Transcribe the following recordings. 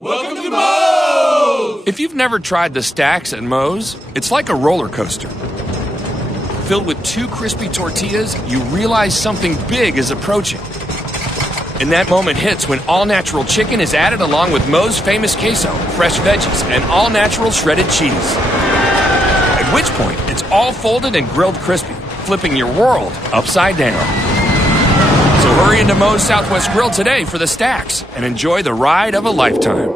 Welcome to Moe's! If you've never tried the stacks at Moe's, it's like a roller coaster. Filled with 2 crispy tortillas, you realize something big is approaching. And that moment hits when all-natural chicken is added along with Moe's famous queso, fresh veggies, and all-natural shredded cheese. At which point, it's all folded and grilled crispy, flipping your world upside down. So hurry into Moe's Southwest Grill today for the stacks and enjoy the ride of a lifetime.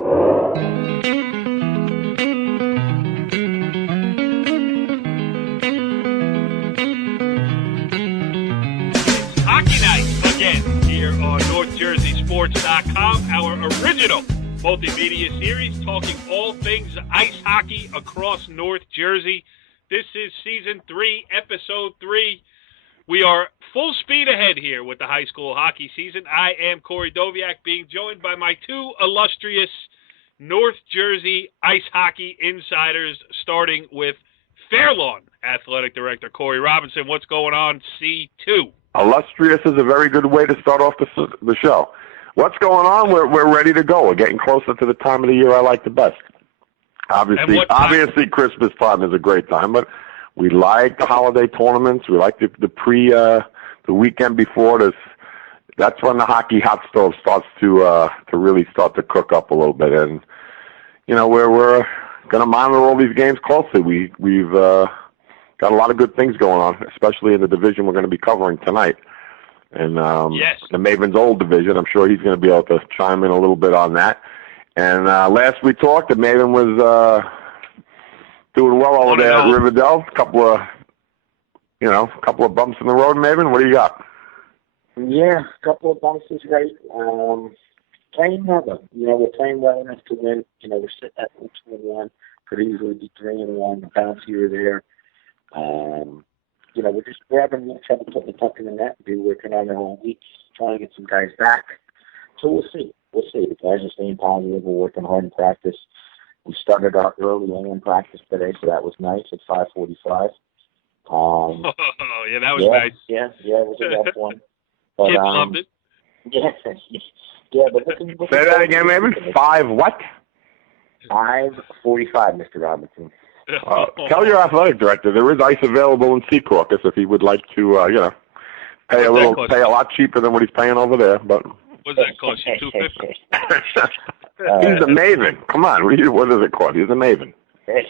Hockey night again here on NorthJerseySports.com, our original multimedia series talking all things ice hockey across North Jersey. This is Season 3, Episode 3. We are full speed ahead here with the high school hockey season. I am Corey Doviak, being joined by my 2 illustrious North Jersey ice hockey insiders, starting with Fairlawn Athletic Director Corey Robinson. What's going on, C2? Illustrious is a very good way to start off the show. What's going on? We're ready to go. We're getting closer to the time of the year I like the best. Obviously, Christmas time is a great time, but we like the holiday tournaments. We like the weekend before this. That's when the hockey hot stove starts to really start to cook up a little bit. And you know, we're going to monitor all these games closely. We've got a lot of good things going on, especially in the division we're going to be covering tonight. And yes, the Maven's old division. I'm sure he's going to be able to chime in a little bit on that. And last we talked, the Maven was doing well over there at Riverdale. A couple of bumps in the road, Maven. What do you got? Yeah, a couple of bumps is great. Playing well. We're playing well enough to win. We're sitting at 2-1. Could easily be 3-1. Bounce here or there. We're just grabbing each other, putting the puck in the net. We're working on it all week, trying to get some guys back. So we'll see. The guys are staying positive. We're working hard in practice. We started our early in practice today, so that was nice at 5:45. Yeah, that was nice. Yeah, it was a rough one. But, kids loved it. Yeah, but looking say that again, Maven. 5 what? 5:45, Mr. Robinson. Tell your athletic director there is ice available in Secaucus if he would like to, pay a lot cheaper than what he's paying over there. But what's that cost you? $250. He's a Maven. Come on, what is it called? He's a Maven. Hey,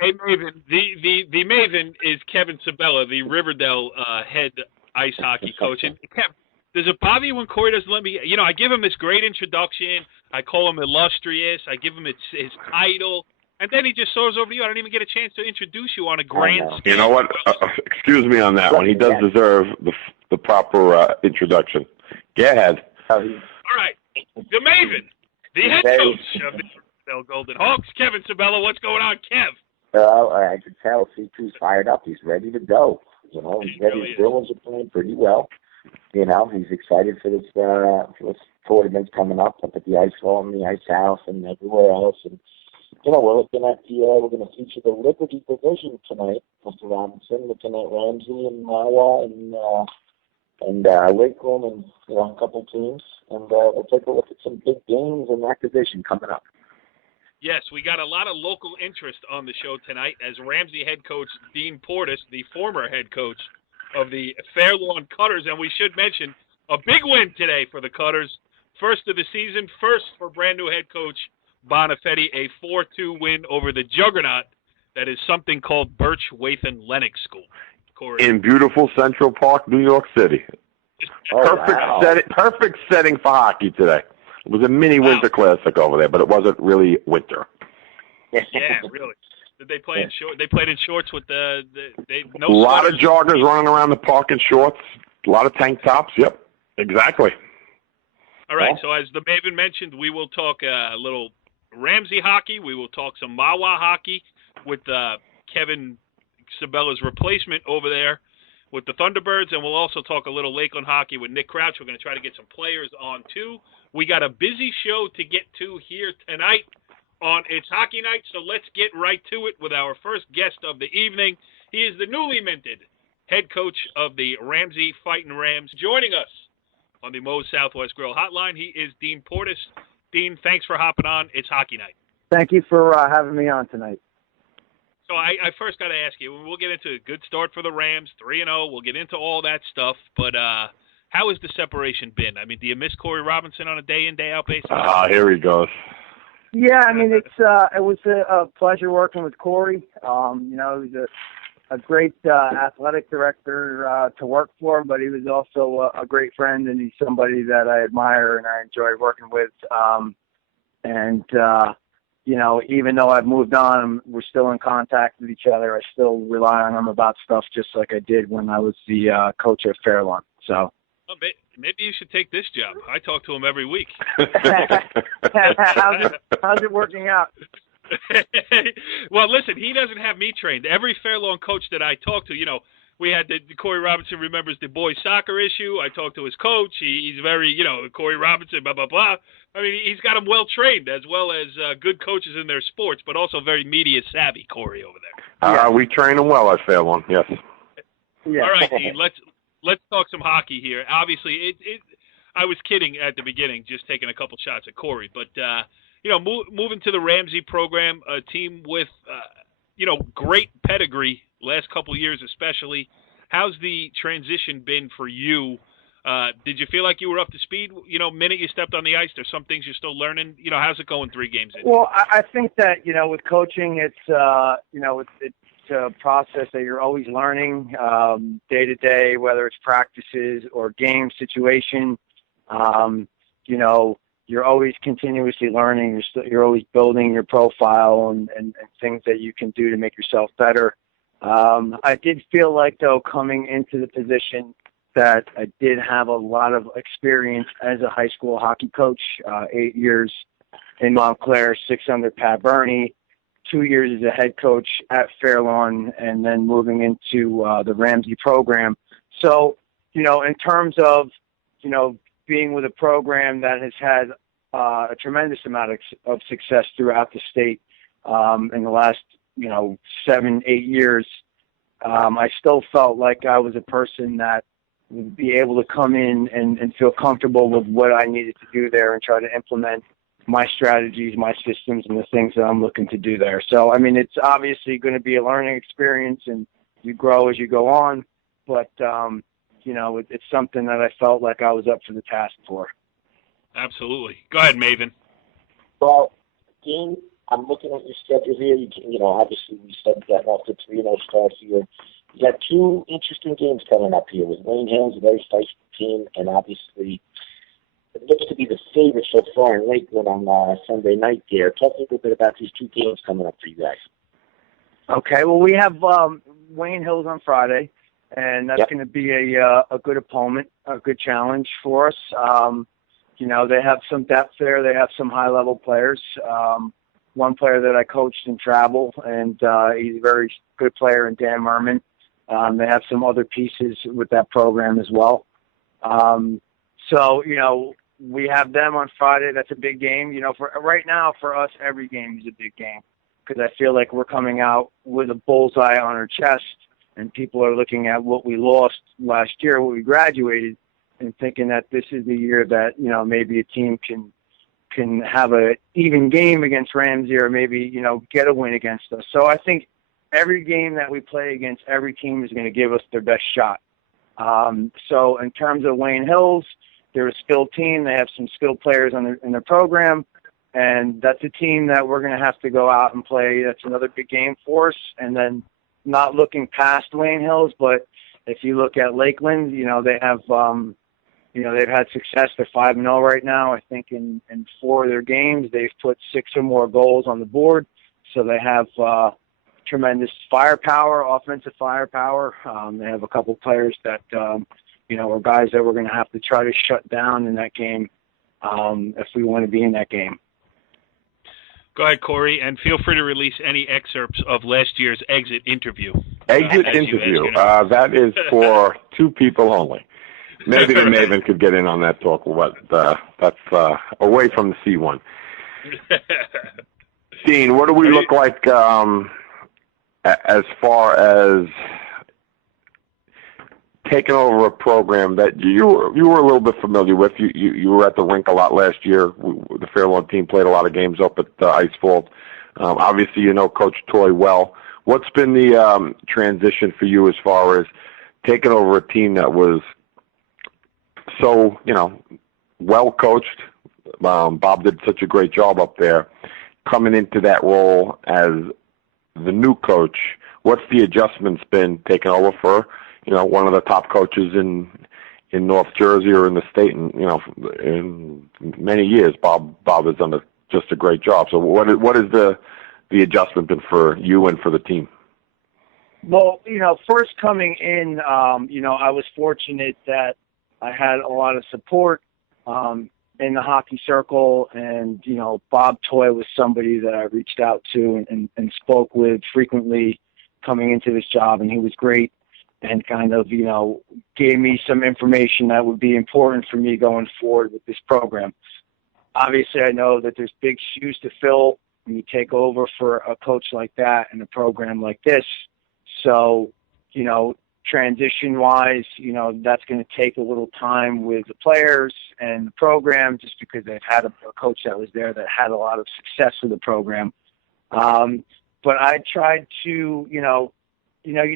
Maven. The Maven is Kevin Sabella, the Riverdale head ice hockey coach. And Kev, does it bother you when Corey doesn't let me? I give him this great introduction. I call him illustrious. I give him his title. And then he just throws over you. I don't even get a chance to introduce you on a grand scale. You know what? Excuse me on that one. He does deserve the proper introduction. Go ahead. All right. The Maven, the head coach of the Riverdale Golden Hawks, Kevin Sabella. What's going on, Kev? I can tell C2's fired up. He's ready to go. He's ready. The Bruins are playing pretty well. He's excited for this tournament coming up at the Ice Hall and the Ice House and everywhere else. And we're looking at we're going to feature the Liberty division tonight, Mr. Robinson, looking at Ramsey and Mahwah and Lakeland and a couple teams, and we'll take a look at some big games in that division coming up. Yes, we got a lot of local interest on the show tonight as Ramsey head coach Dean Portas, the former head coach of the Fairlawn Cutters, and we should mention a big win today for the Cutters, first of the season, first for brand new head coach Bonifetti, a 4-2 win over the juggernaut that is something called Birch Wathan Lennox School. Corey. In beautiful Central Park, New York City. Perfect setting for hockey today. It was a mini winter classic over there, but it wasn't really winter. Yeah, really. Did they play in shorts? They played in shorts with no a lot of joggers running around the park in shorts. A lot of tank tops. Yep, exactly. All right. So as the Maven mentioned, we will talk a little Ramsey hockey. We will talk some Mahwah hockey with Kevin Sabella's replacement over there with the Thunderbirds, and we'll also talk a little Lakeland hockey with Nick Crouch. We're going to try to get some players on, too. We got a busy show to get to here tonight on It's Hockey Night, so let's get right to it with our first guest of the evening. He is the newly minted head coach of the Ramsey Fightin' Rams. Joining us on the Moe's Southwest Grill Hotline, he is Dean Portas, Dean, thanks for hopping on. It's Hockey Night. Thank you for having me on tonight. So I first got to ask you, we'll get into a good start for the Rams, 3-0. We'll get into all that stuff. But how has the separation been? I mean, do you miss Corey Robinson on a day-in, day-out basis? Here he goes. Yeah, I mean, it was a pleasure working with Corey. He was a great athletic director to work for, but he was also a great friend, and he's somebody that I admire and I enjoy working with. Even though I've moved on, we're still in contact with each other. I still rely on him about stuff just like I did when I was the coach at Fairlawn. So. Well, maybe you should take this job. I talk to him every week. How's it working out? Well, listen, he doesn't have me trained. Every Fairlawn coach that I talk to, we had the Corey Robinson remembers the boys soccer issue. I talked to his coach. He's very, Corey Robinson, blah, blah, blah. I mean, he's got them well trained as well as good coaches in their sports, but also very media savvy, Corey over there. We train him well at Fairlawn, yes. Yeah. All right, Dean, let's talk some hockey here. Obviously, I was kidding at the beginning, just taking a couple shots at Corey, but moving to the Ramsey program, a team with great pedigree last couple years especially. How's the transition been for you? Did you feel like you were up to speed, minute you stepped on the ice? There's some things you're still learning. How's it going 3 games in? Well, I think that, with coaching, it's a process that you're always learning day to day, whether it's practices or game situation. You're always continuously learning. You're always building your profile and things that you can do to make yourself better. I did feel like, though, coming into the position that I did have a lot of experience as a high school hockey coach, 8 years in Montclair, 6 under Pat Burney, 2 years as a head coach at Fairlawn, and then moving into the Ramsey program. So, in terms of, being with a program that has had a tremendous amount of success throughout the state in the last, 7-8 years, I still felt like I was a person that would be able to come in and feel comfortable with what I needed to do there and try to implement my strategies, my systems, and the things that I'm looking to do there. So, I mean, it's obviously going to be a learning experience, and you grow as you go on, but, it's something that I felt like I was up for the task for. Absolutely. Go ahead, Maven. Well, Dean, I'm looking at your schedule here. Obviously we said that off the 3-0 start here. You got 2 interesting games coming up here with Wayne Hills, a very spicy team, and obviously it looks to be the favorite so far in Lakeland on Sunday night there. Talk a little bit about these 2 games coming up for you guys. Okay, well, we have Wayne Hills on Friday, and that's going to be a good opponent, a good challenge for us. They have some depth there. They have some high-level players. One player that I coached in travel, and he's a very good player in Dan Merman. They have some other pieces with that program as well. We have them on Friday. That's a big game. For right now, for us, every game is a big game because I feel like we're coming out with a bullseye on our chest, and people are looking at what we lost last year, what we graduated, and thinking that this is the year that, maybe a team can have a even game against Ramsey or maybe, get a win against us. So I think every game that we play against every team is going to give us their best shot. So in terms of Wayne Hills, they're a skilled team. They have some skilled players in their program, and that's a team that we're going to have to go out and play. That's another big game for us. And then not looking past Wayne Hills, but if you look at Lakeland, they have they've had success. They're 5-0 right now. I think in 4 of their games, they've put 6 or more goals on the board. So they have tremendous firepower, offensive firepower. They have a couple players that, are guys that we're going to have to try to shut down in that game if we want to be in that game. Go ahead, Corey, and feel free to release any excerpts of last year's exit interview. Exit interview. That is for 2 people only. Maybe the Maven could get in on that talk, but that's away from the C1. Dean, what do we look like as far as taking over a program that you were a little bit familiar with. You were at the rink a lot last year. The Fairlawn team played a lot of games up at Ice Vault. Obviously, you know Coach Toy well. What's been the transition for you as far as taking over a team that was so, well coached? Bob did such a great job up there. Coming into that role as the new coach, what's the adjustments been taking over for, one of the top coaches in North Jersey or in the state, and in many years, Bob has done just a great job. So what is the adjustment been for you and for the team? Well, first coming in, I was fortunate that I had a lot of support in the hockey circle, and Bob Toy was somebody that I reached out to and spoke with frequently coming into this job, and he was great and kind of gave me some information that would be important for me going forward with this program. Obviously, I know that there's big shoes to fill when you take over for a coach like that and a program like this. So, transition-wise, that's going to take a little time with the players and the program, just because they've had a coach that was there that had a lot of success with the program. But I tried to, you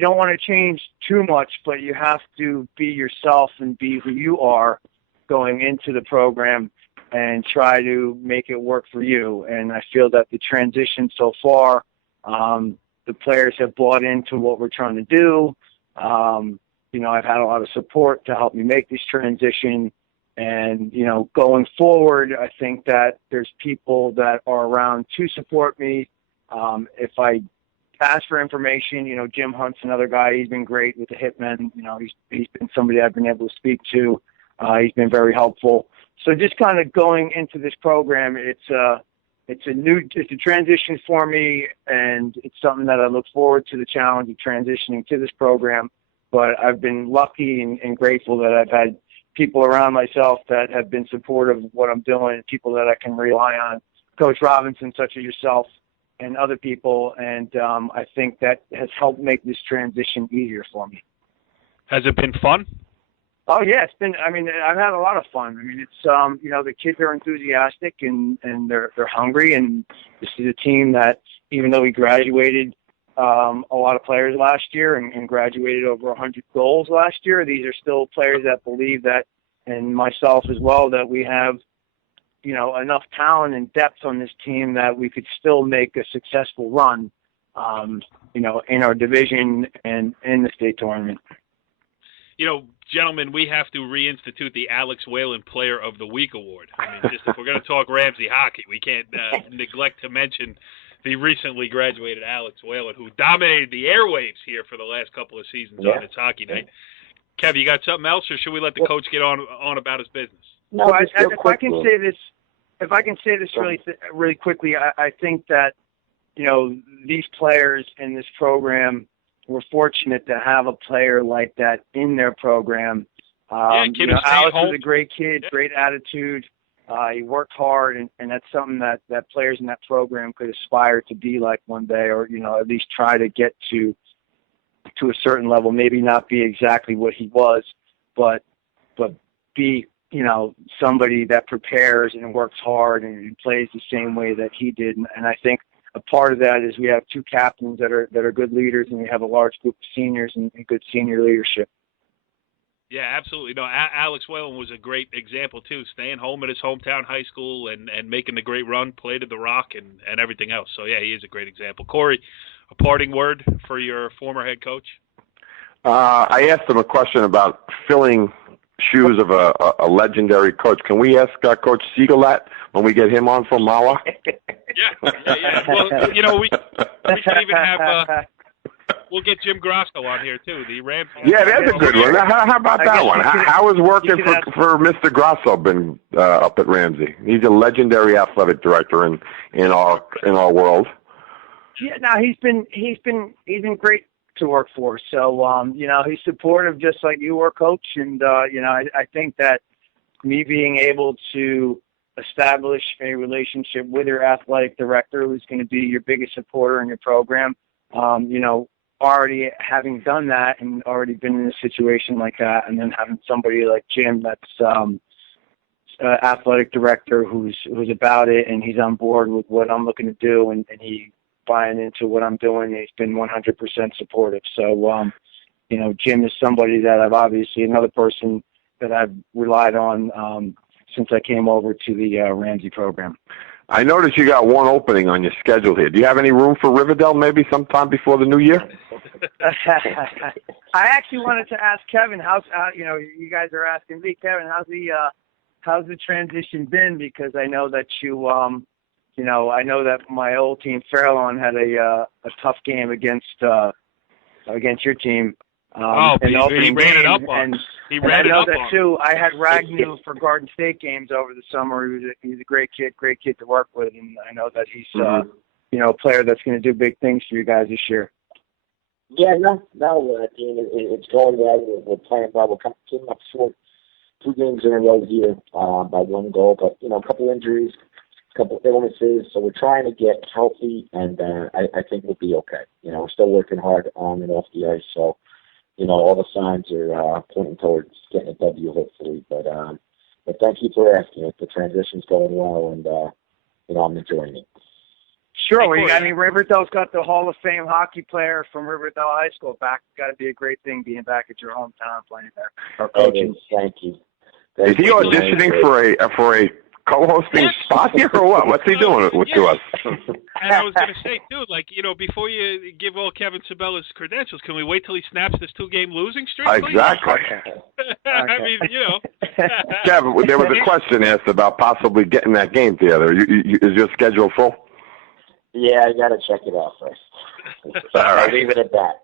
don't want to change too much, but you have to be yourself and be who you are going into the program and try to make it work for you. And I feel that the transition so far, the players have bought into what we're trying to do. I've had a lot of support to help me make this transition. And, going forward, I think that there's people that are around to support me. If I ask for information, Jim Hunt's another guy. He's been great with the Hitmen. He's been somebody I've been able to speak to. He's been very helpful. So just kind of going into this program, it's a transition for me, and it's something that I look forward to, the challenge of transitioning to this program. But I've been lucky and grateful that I've had people around myself that have been supportive of what I'm doing, people that I can rely on, Coach Robinson, such as yourself, and other people. And I think that has helped make this transition easier for me. Has it been fun? Oh yeah, it's been. I've had a lot of fun. It's the kids are enthusiastic and they're hungry, and this is a team that, even though we graduated a lot of players last year and graduated over 100 goals last year, these are still players that believe that, and myself as well, that we have enough talent and depth on this team that we could still make a successful run, in our division and in the state tournament. Gentlemen, we have to reinstitute the Alex Whalen Player of the Week award. Just if we're going to talk Ramsey hockey, we can't neglect to mention the recently graduated Alex Whalen, who dominated the airwaves here for the last couple of seasons on It's Hockey Night. Kev, you got something else, or should we let the coach get on about his business? No, if I can say this really quickly, I think that these players in this program, we're fortunate to have a player like that in their program. Alex is a great kid, great attitude. He worked hard, and that's something that players in that program could aspire to be like one day, or at least try to get to a certain level. Maybe not be exactly what he was, but be somebody that prepares and works hard and plays the same way that he did. And I think a part of that is we have two captains that are good leaders, and we have a large group of seniors and good senior leadership. Yeah, absolutely. No, Alex Whalen was a great example too, staying home at his hometown high school and making the great run, played at the Rock and everything else. So yeah, he is a great example. Corey, a parting word for your former head coach? I asked him a question about filling shoes of a legendary coach. Can we ask Coach Segall that when we get him on from Mahwah? Yeah. Well, we can even have. We'll get Jim Grosso on here too. The Ramsey. Yeah, that's a good one. How about that one? How is working for Mr. Grosso been up at Ramsey? He's a legendary athletic director in our world. Yeah, no, he's been great to work for. So he's supportive, just like you were, Coach. And I think that me being able to establish a relationship with your athletic director, who's going to be your biggest supporter in your program, already having done that and already been in a situation like that, and then having somebody like Jim that's athletic director who's about it, and he's on board with what I'm looking to do, and he buying into what I'm doing. He's been 100% supportive. So, Jim is somebody that I've obviously, another person that I've relied on since I came over to the Ramsey program. I noticed you got one opening on your schedule here. Do you have any room for Riverdale maybe sometime before the new year? I actually wanted to ask Kevin, you guys are asking me, Kevin, how's the transition been? Because I know that I know that my old team, Fairlawn, had a tough game against your team. He ran it up on us. I know that too. I had Ragnu for Garden State games over the summer. He's a great kid to work with, and I know that he's a player that's going to do big things for you guys this year. Yeah, no, Dean, it's going well. We're playing well. We're coming up short 2 games in a row here by 1 goal, but a couple injuries, a couple illnesses, so we're trying to get healthy, and I think we'll be okay. We're still working hard on and off the ice, so all the signs are pointing towards getting a W, hopefully. But thank you for asking. The transition's going well, and I'm enjoying it. Sure. Riverdale's got the Hall of Fame hockey player from Riverdale High School back. Got to be a great thing being back at your hometown playing there. Or coaching. Thank you. Is he auditioning for a co-hosting spot here or what? What's he doing to us? And I was going to say, too, before you give all Kevin Sabella's credentials, can we wait till he snaps this 2-game losing streak? Exactly. I mean, Kevin, there was a question asked about possibly getting that game together. Is your schedule full? Yeah, I got to check it out first. I'll leave it at that.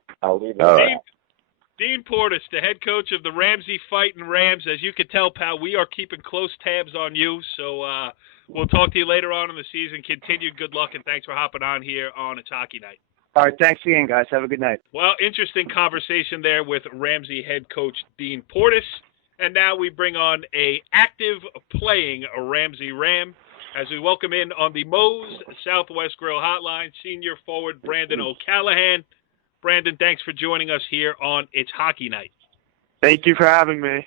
Dean Portas, the head coach of the Ramsey Fighting Rams. As you can tell, pal, we are keeping close tabs on you. So we'll talk to you later on in the season. Continued good luck, and thanks for hopping on here on It's Hockey Night. All right, thanks again, guys. Have a good night. Well, interesting conversation there with Ramsey head coach Dean Portas. And now we bring on a active playing Ramsey Ram as we welcome in on the Moe's Southwest Grill Hotline, senior forward Brandon O'Callahan. Brandon, thanks for joining us here on It's Hockey Night. Thank you for having me.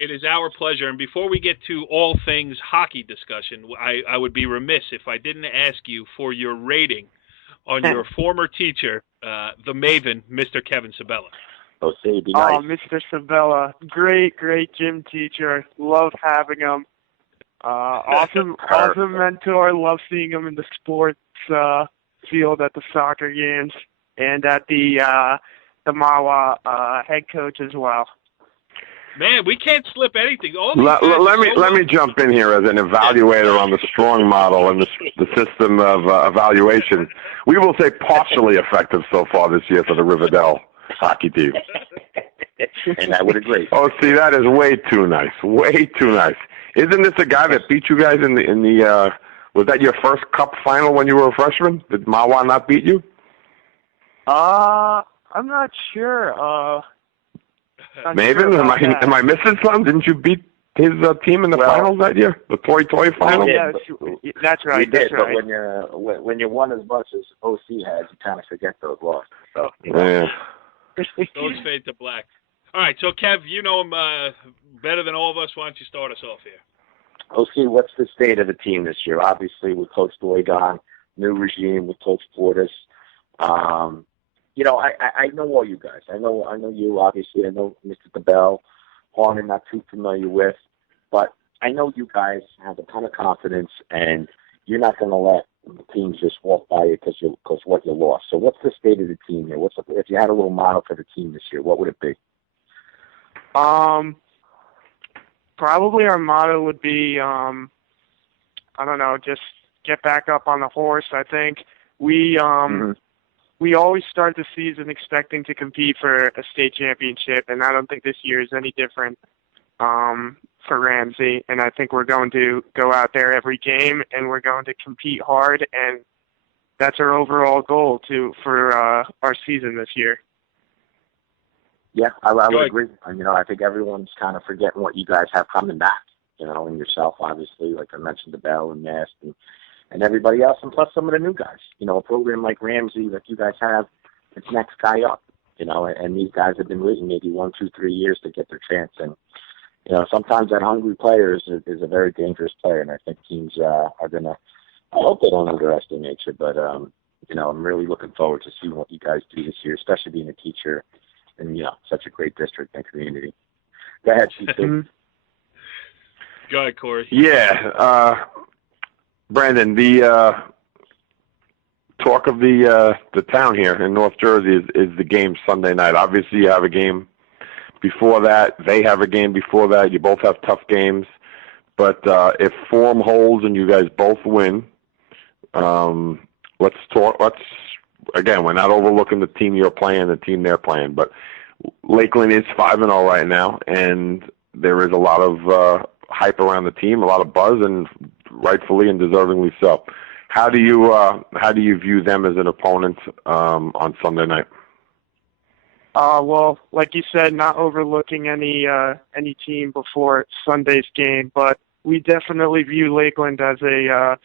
It is our pleasure. And before we get to all things hockey discussion, I would be remiss if I didn't ask you for your rating on your former teacher, the Maven, Mr. Kevin Sabella. Oh, nice. Mr. Sabella, great gym teacher. Love having him. Awesome mentor. Love seeing him in the sports field at the soccer games and at the Mahwah head coach as well. Man, we can't slip anything. Let me jump in here as an evaluator on the strong model and the system of evaluation. We will say partially effective so far this year for the Riverdale hockey team. And I would agree. Oh, see, that is way too nice. Way too nice. Isn't this a guy that beat you guys in the was that your first cup final when you were a freshman? Did Mahwah not beat you? I'm not sure. Maven, am I missing something? Didn't you beat his team in the finals that year? The Toy final? Yeah, that's right. We did, that's right. But when you won as much as OC has, you kind of forget those losses. So, yeah. Those fade to black. All right, so Kev, you know him better than all of us. Why don't you start us off here? OC, what's the state of the team this year? Obviously, with Coach Boyd on, new regime with Coach Portas. I know all you guys. I know you, obviously. I know Mr. DeBell. Horn I'm not too familiar with. But I know you guys have a ton of confidence, and you're not going to let the teams just walk by you because what you lost. So what's the state of the team here? If you had a little model for the team this year, what would it be? Probably our motto would be, just get back up on the horse. I think we always start the season expecting to compete for a state championship, and I don't think this year is any different for Ramsey. And I think we're going to go out there every game, and we're going to compete hard, and that's our overall goal for our season this year. Yeah, I would agree. I think everyone's kind of forgetting what you guys have coming back, and yourself, obviously, like I mentioned, the Bell and Nast and everybody else, and plus some of the new guys. A program like Ramsey that you guys have, it's next guy up, and these guys have been waiting maybe 1, 2, 3 years to get their chance. And, sometimes that hungry player is a very dangerous player, and I think teams are going to, I hope they don't underestimate you, but, I'm really looking forward to seeing what you guys do this year, especially being a teacher in, such a great district and community. Go ahead, C2. Go ahead, Corey. Yeah. Brandon, the talk of the town here in North Jersey is the game Sunday night. Obviously, you have a game before that. They have a game before that. You both have tough games. But if form holds and you guys both win, let's talk. Again, we're not overlooking the team you're playing, the team they're playing. But Lakeland is 5-0 right now, and there is a lot of hype around the team, a lot of buzz, and rightfully and deservingly so. How do you view them as an opponent on Sunday night? Well, like you said, not overlooking any team before Sunday's game, but we definitely view Lakeland as a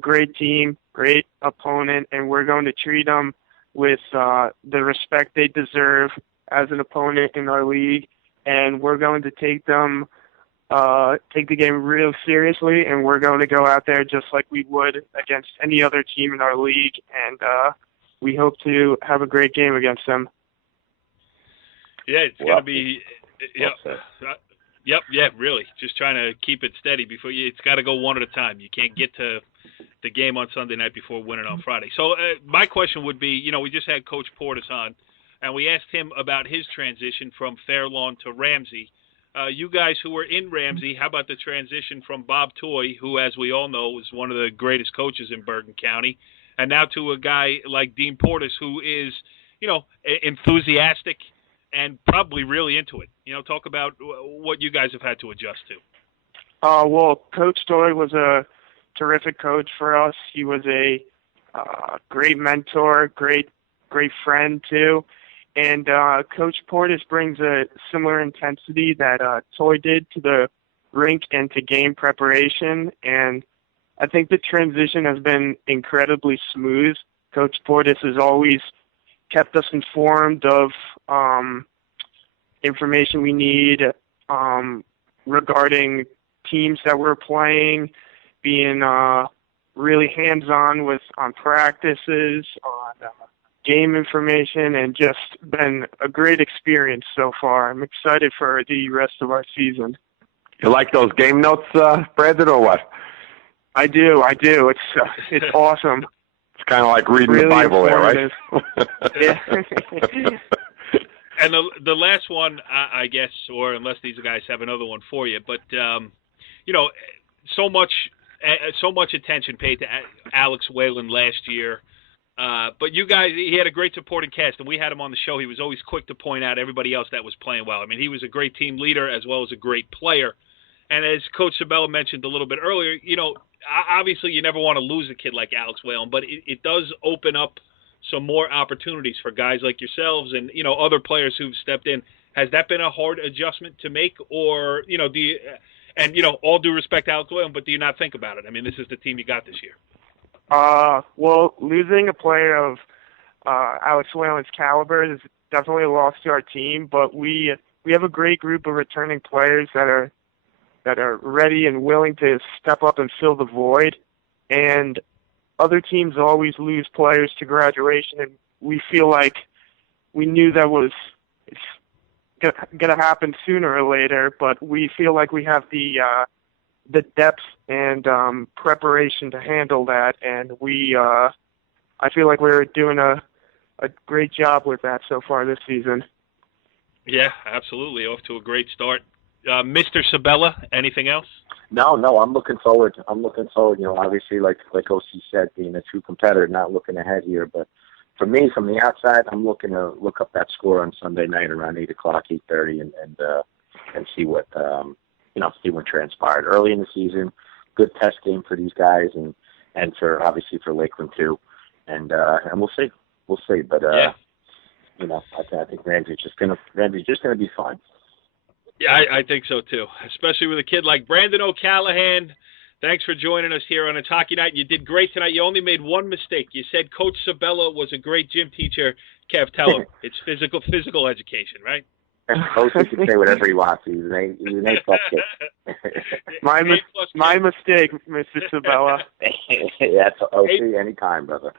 great team, great opponent, and we're going to treat them with the respect they deserve as an opponent in our league, and we're going to take the game real seriously, and we're going to go out there just like we would against any other team in our league, and we hope to have a great game against them. Yeah, it's going to be really. Just trying to keep it steady before it's got to go one at a time. You can't get to the game on Sunday night before winning on Friday. So my question would be, we just had Coach Portas on, and we asked him about his transition from Fairlawn to Ramsey. You guys who were in Ramsey, how about the transition from Bob Toy, who, as we all know, is one of the greatest coaches in Bergen County, and now to a guy like Dean Portas, who is, enthusiastic and probably really into it. Talk about what you guys have had to adjust to. Well, Coach Toy was a terrific coach for us. He was a great mentor, great friend too. And Coach Portas brings a similar intensity that Toy did to the rink and to game preparation. And I think the transition has been incredibly smooth. Coach Portas has always kept us informed of information we need regarding teams that we're playing, being really hands-on on practices, on game information, and just been a great experience so far. I'm excited for the rest of our season. You like those game notes, Brandon, or what? I do. It's awesome. It's kind of like reading really the Bible there, right? Yeah. And the last one, I guess, or unless these guys have another one for you, but so much attention paid to Alex Whalen last year. But you guys, he had a great supporting cast, and we had him on the show. He was always quick to point out everybody else that was playing well. I mean, he was a great team leader as well as a great player. And as Coach Sabella mentioned a little bit earlier, obviously you never want to lose a kid like Alex Whalen, but it does open up some more opportunities for guys like yourselves and, other players who've stepped in. Has that been a hard adjustment to make, or, do you, and, all due respect to Alex Whalen, but do you not think about it? I mean, this is the team you got this year. Well, losing a player of Alex Whalen's caliber is definitely a loss to our team, but we have a great group of returning players that are ready and willing to step up and fill the void. And other teams always lose players to graduation, and we feel like we knew that it's going to happen sooner or later, but we feel like we have the depth and preparation to handle that, and I feel like we're doing a great job with that so far this season. Yeah, absolutely. Off to a great start. Mr. Sabella, anything else? No, I'm looking forward. Obviously, like OC said, being a true competitor, not looking ahead here. But for me, from the outside, I'm looking to look up that score on Sunday night around 8 o'clock, 8:30, and see what see what transpired early in the season. Good test game for these guys, and for obviously for Lakeland too. And we'll see. But yeah. I think Ramsey's just gonna be fine. Yeah, I think so too, especially with a kid like Brandon O'Callahan Thanks for joining us here on It's Hockey Night. You did great tonight. You only made one mistake. You said Coach Sabella was a great gym teacher. Kev, tell him. It's physical education, right? Coach can say whatever he wants. He's an A-plus kid. My mistake, Mr. Sabella. That's OC anytime, brother.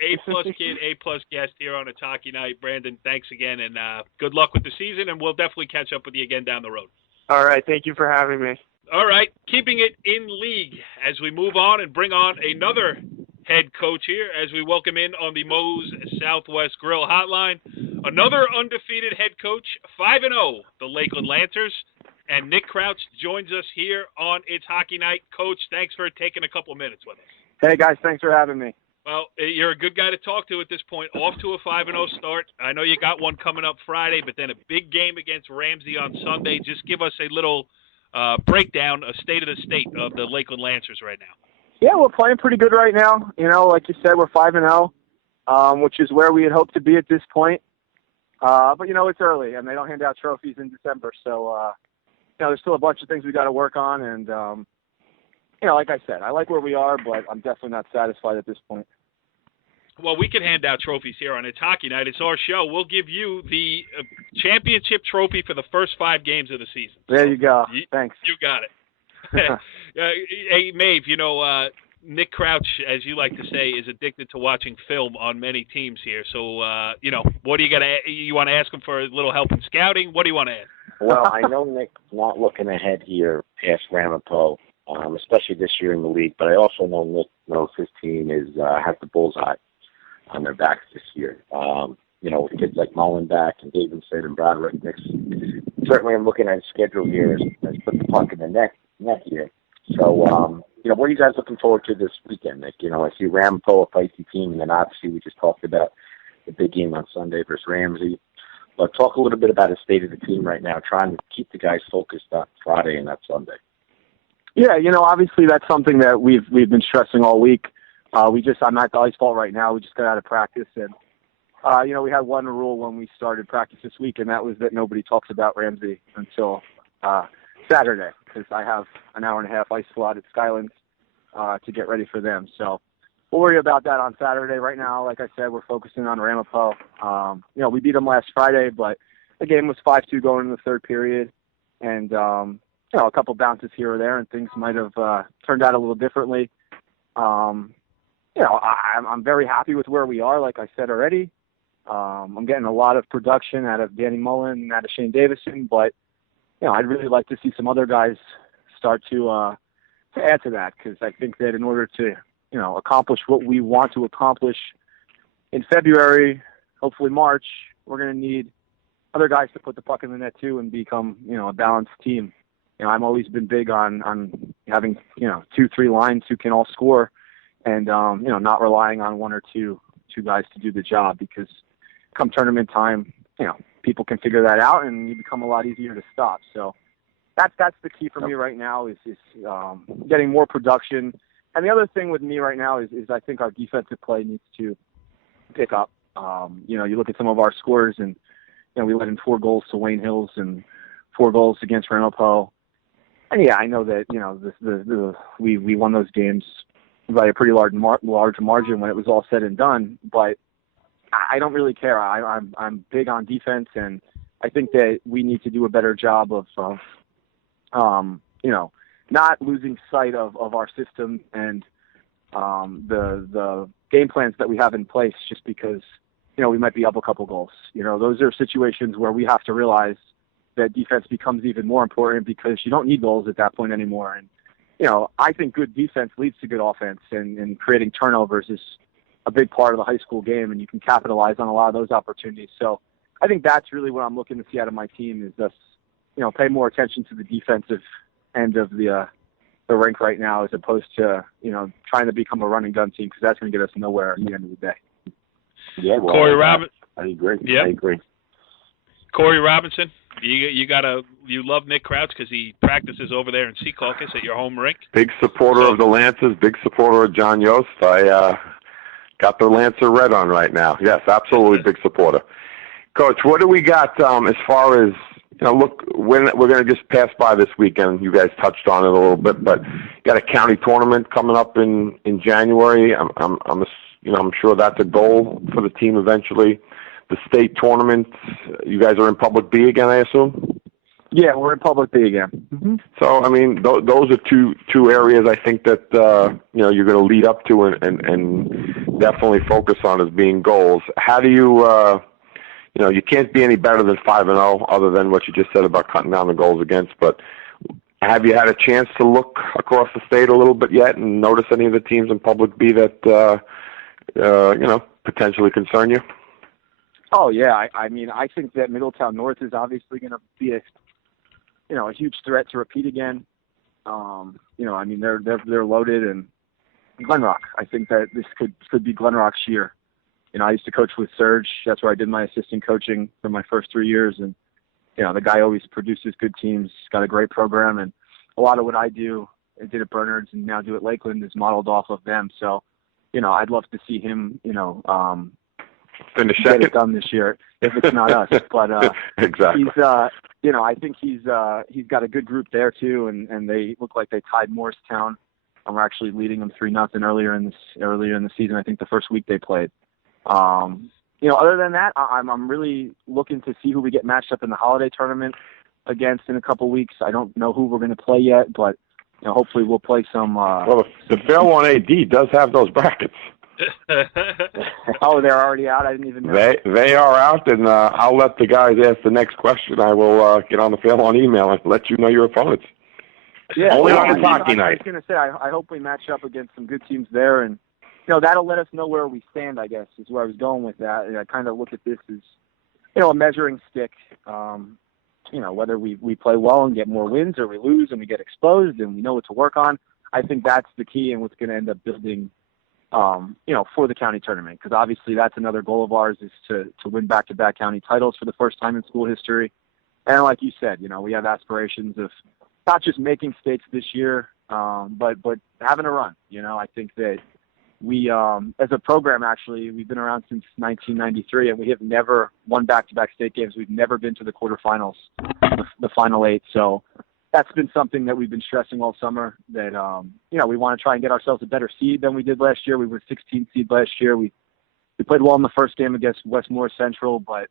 A-plus kid, A-plus guest here on It's Hockey Night. Brandon, thanks again, and good luck with the season, and we'll definitely catch up with you again down the road. All right. Thank you for having me. All right. Keeping it in league as we move on and bring on another head coach here as we welcome in on the Moe's Southwest Grill Hotline, another undefeated head coach, 5-0, the Lakeland Lancers, and Nick Crouch joins us here on It's Hockey Night. Coach, thanks for taking a couple minutes with us. Hey, guys. Thanks for having me. Well, you're a good guy to talk to at this point. Off to a 5-0 start. I know you got one coming up Friday, but then a big game against Ramsey on Sunday. Just give us a little breakdown, a state of the state of the Lakeland Lancers right now. Yeah, we're playing pretty good right now. You know, like you said, we're 5-0, which is where we had hoped to be at this point. But, you know, it's early, and they don't hand out trophies in December. So, you know, there's still a bunch of things we got to work on. And, you know, like I said, I like where we are, but I'm definitely not satisfied at this point. Well, we can hand out trophies here on It's Hockey Night. It's our show. We'll give you the championship trophy for the first 5 games of the season. There you go. Thanks. You got it. Hey, Maeve, you know, Nick Crouch, as you like to say, is addicted to watching film on many teams here. So, you know, what do you want to ask him for a little help in scouting? What do you want to ask? Well, I know Nick's not looking ahead here past Ramapo, especially this year in the league, but I also know Nick knows his team has the bullseye on their backs this year. You know, with kids like Mullen back and Davidson and Brad Segall. Certainly I'm looking at his schedule here as put the puck in the net here. So, you know, what are you guys looking forward to this weekend, Nick? You know, I see Ramapo, a feisty team, and then obviously we just talked about the big game on Sunday versus Ramsey. But talk a little bit about the state of the team right now, trying to keep the guys focused on Friday and that Sunday. Yeah, you know, obviously that's something that we've been stressing all week. I'm at the ice ball right now. We just got out of practice, and you know, we had one rule when we started practice this week, and that was that nobody talks about Ramsey until Saturday, because I have an hour and a half ice slot at Skylands to get ready for them. So we'll worry about that on Saturday. Right now, like I said, we're focusing on Ramapo. You know, we beat them last Friday, but the game was 5-2 going into the third period, and you know, a couple bounces here or there, and things might have turned out a little differently. You know, I'm very happy with where we are, like I said already. I'm getting a lot of production out of Danny Mullen and out of Shane Davison, but, you know, I'd really like to see some other guys start to add to that, because I think that in order to, you know, accomplish what we want to accomplish in February, hopefully March, we're going to need other guys to put the puck in the net too and become, you know, a balanced team. You know, I've always been big on having, you know, 2-3 lines who can all score, and, you know, not relying on one or two guys to do the job, because come tournament time, you know, people can figure that out and you become a lot easier to stop. So that's the key for me right now is getting more production. And the other thing with me right now is I think our defensive play needs to pick up. You know, you look at some of our scores, and, you know, we let in 4 goals to Wayne Hills and 4 goals against Ramapo. And yeah, I know that, you know, we won those games by a pretty large margin when it was all said and done, but I don't really care. I'm big on defense, and I think that we need to do a better job of you know, not losing sight of our system and the game plans that we have in place just because, you know, we might be up a couple goals. You know, those are situations where we have to realize that defense becomes even more important, because you don't need goals at that point anymore. And, you know, I think good defense leads to good offense, and creating turnovers is a big part of the high school game, and you can capitalize on a lot of those opportunities. So I think that's really what I'm looking to see out of my team, is just, you know, pay more attention to the defensive end of the rink right now, as opposed to, you know, trying to become a run and gun team, because that's going to get us nowhere at the end of the day. Yeah, well, Corey Robinson. I agree. Yep. I agree. Corey Robinson, you love Nick Crouch because he practices over there in Secaucus at your home rink. Big supporter of the Lancers, big supporter of John Yost. I got the Lancer red on right now. Yes, absolutely big supporter. Coach, what do we got as far as look, we're going to just pass by this weekend. You guys touched on it a little bit, but you got a county tournament coming up in January. I'm sure that's a goal for the team eventually. The state tournament, you guys are in Public B again, I assume? Yeah, we're in Public B again. Mm-hmm. So, I mean, those are two areas I think that, you're going to lead up to and definitely focus on as being goals. How do you, you can't be any better than 5-0 other than what you just said about cutting down the goals against, but have you had a chance to look across the state a little bit yet and notice any of the teams in Public B that, potentially concern you? Oh, yeah. I mean, I think that Middletown North is obviously going to be a huge threat to repeat again. I mean, they're loaded, and Glenrock. I think that this could be Glenrock's year. I used to coach with Serge. That's where I did my assistant coaching for my first 3 years, and the guy always produces good teams. Got a great program, and a lot of what I did at Bernard's and now do at Lakeland is modeled off of them. So, I'd love to see him, finish get second. it done this year if it's not us. But exactly. He's, I think he's got a good group there too, and they look like they tied Morristown, and we're actually leading them 3-0 earlier in the season. I think the first week they played. Other than that, I'm really looking to see who we get matched up in the holiday tournament against in a couple weeks. I don't know who we're going to play yet, but hopefully we'll play some. Well, the Fair One AD does have those brackets. Oh, they're already out. I didn't even know. They are out, and I'll let the guys ask the next question. I will get on the Fair One email and let you know your opponents. Yeah, only on the hockey night. I was going to say, I hope we match up against some good teams there, and that'll let us know where we stand, I guess, is where I was going with that. And I kind of look at this as, a measuring stick. Whether we play well and get more wins or we lose and we get exposed and we know what to work on. I think that's the key and what's going to end up building, for the county tournament. Because obviously that's another goal of ours is to win back-to-back county titles for the first time in school history. And like you said, we have aspirations of not just making states this year, but having a run. I think that we, as a program, actually, we've been around since 1993, and we have never won back-to-back state games. We've never been to the quarterfinals, the final 8. So that's been something that we've been stressing all summer, that, we want to try and get ourselves a better seed than we did last year. We were 16th seed last year. We played well in the first game against Westmore Central, but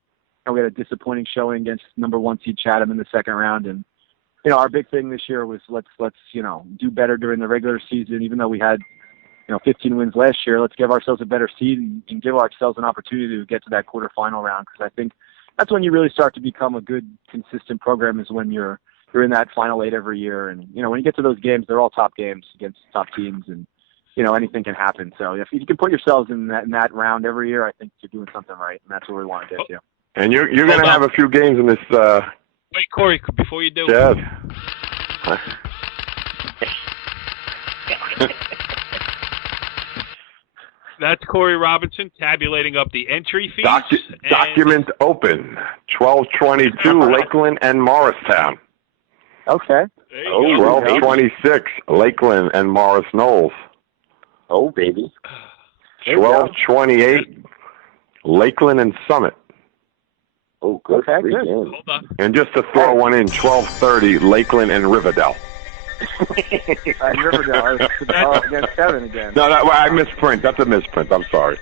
we had a disappointing showing against number 1 seed Chatham in the second round. And, our big thing this year was let's do better during the regular season, even though we had 15 wins last year. Let's give ourselves a better seed and give ourselves an opportunity to get to that quarterfinal round, because I think that's when you really start to become a good, consistent program, is when you're in that final 8 every year. And, when you get to those games, they're all top games against top teams, and, anything can happen. So if you can put yourselves in that round every year, I think you're doing something right, and that's where we want to get to. And you're going to have a few games in this. Wait, Corey, before you do. Yes. That's Corey Robinson tabulating up the entry fees. Document open. 1222 Lakeland and Morristown. Okay. 1226 Lakeland and Morris Knowles. Oh, baby. 1228 Lakeland and Summit. Oh, good. Okay, good. Hold on. And just to throw one in, 1230 Lakeland and Riverdale. Riverdale against Kevin again. No, I misprint. That's a misprint. I'm sorry.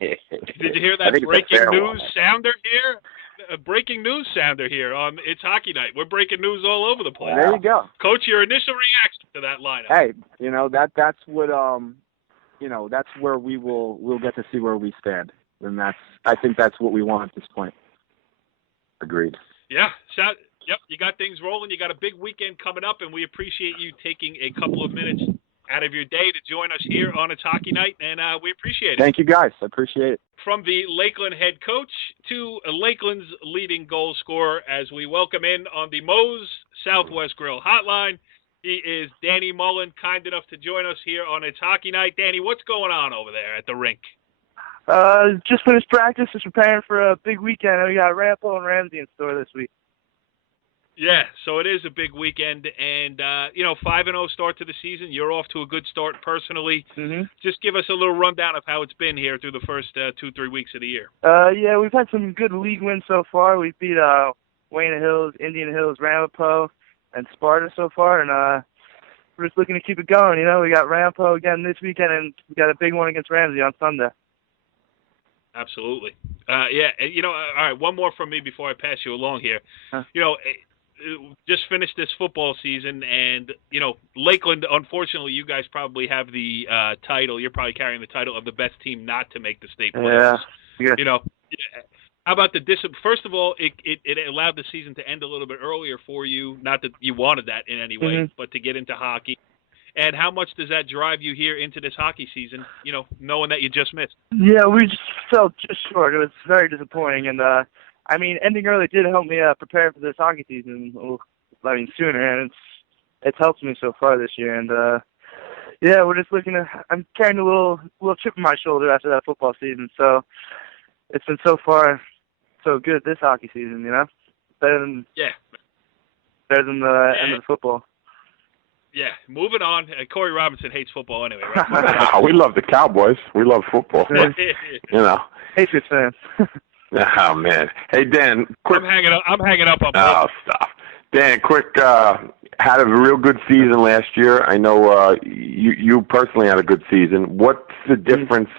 Did you hear that breaking news sounder here? A breaking news sounder here on It's Hockey Night. We're breaking news all over the place. There you go. Coach, your initial reaction to that lineup. Hey, that's what that's where we'll get to see where we stand. And I think that's what we want at this point. Agreed. Yeah. Yep, you got things rolling. You got a big weekend coming up, and we appreciate you taking a couple of minutes out of your day to join us here on It's Hockey Night, and we appreciate it. Thank you, guys. I appreciate it. From the Lakeland head coach to Lakeland's leading goal scorer, as we welcome in on the Moe's Southwest Grill hotline, he is Danny Mullen, kind enough to join us here on It's Hockey Night. Danny, what's going on over there at the rink? Just finished practice, just preparing for a big weekend. We got Rampo and Ramsey in store this week. Yeah, so it is a big weekend, and 5-0 start to the season. You're off to a good start personally. Mm-hmm. Just give us a little rundown of how it's been here through the first 2-3 weeks of the year. Yeah, we've had some good league wins so far. We beat Wayne Hills, Indian Hills, Ramapo, and Sparta so far, and we're just looking to keep it going. We got Ramapo again this weekend, and we got a big one against Ramsey on Sunday. Absolutely. All right, one more from me before I pass you along here. Just finished this football season, and, Lakeland, unfortunately, you guys probably have the title. You're probably carrying the title of the best team not to make the state playoffs. Yeah. How about the first of all, it allowed the season to end a little bit earlier for you. Not that you wanted that in any way, but to get into hockey. And how much does that drive you here into this hockey season, knowing that you just missed? Yeah, we just fell just short. It was very disappointing. And, ending early did help me prepare for this hockey season sooner. And it's helped me so far this year. And, we're just I'm carrying a little chip on my shoulder after that football season. So it's been so far so good this hockey season, better than the end of the football. Yeah, moving on. Corey Robinson hates football anyway, right? We love the Cowboys. We love football. Patriots fans. Oh, man. Hey, Dan, quick. I'm hanging up on oh, stop. Dan, quick, had a real good season last year. I know you personally had a good season. What's the difference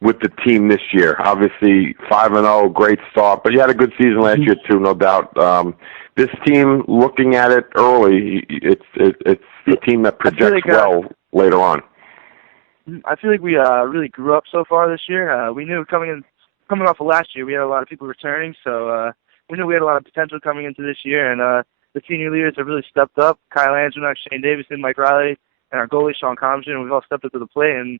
with the team this year? Obviously, 5-0, great start, but you had a good season last year too, no doubt. This team, looking at it early, it's a team that projects well later on. I feel like we really grew up so far this year. We knew coming off of last year, we had a lot of people returning, so we knew we had a lot of potential coming into this year, and the senior leaders have really stepped up. Kyle Anjanuk, Shane Davison, Mike Riley, and our goalie, Sean Comston, we've all stepped up to the plate, and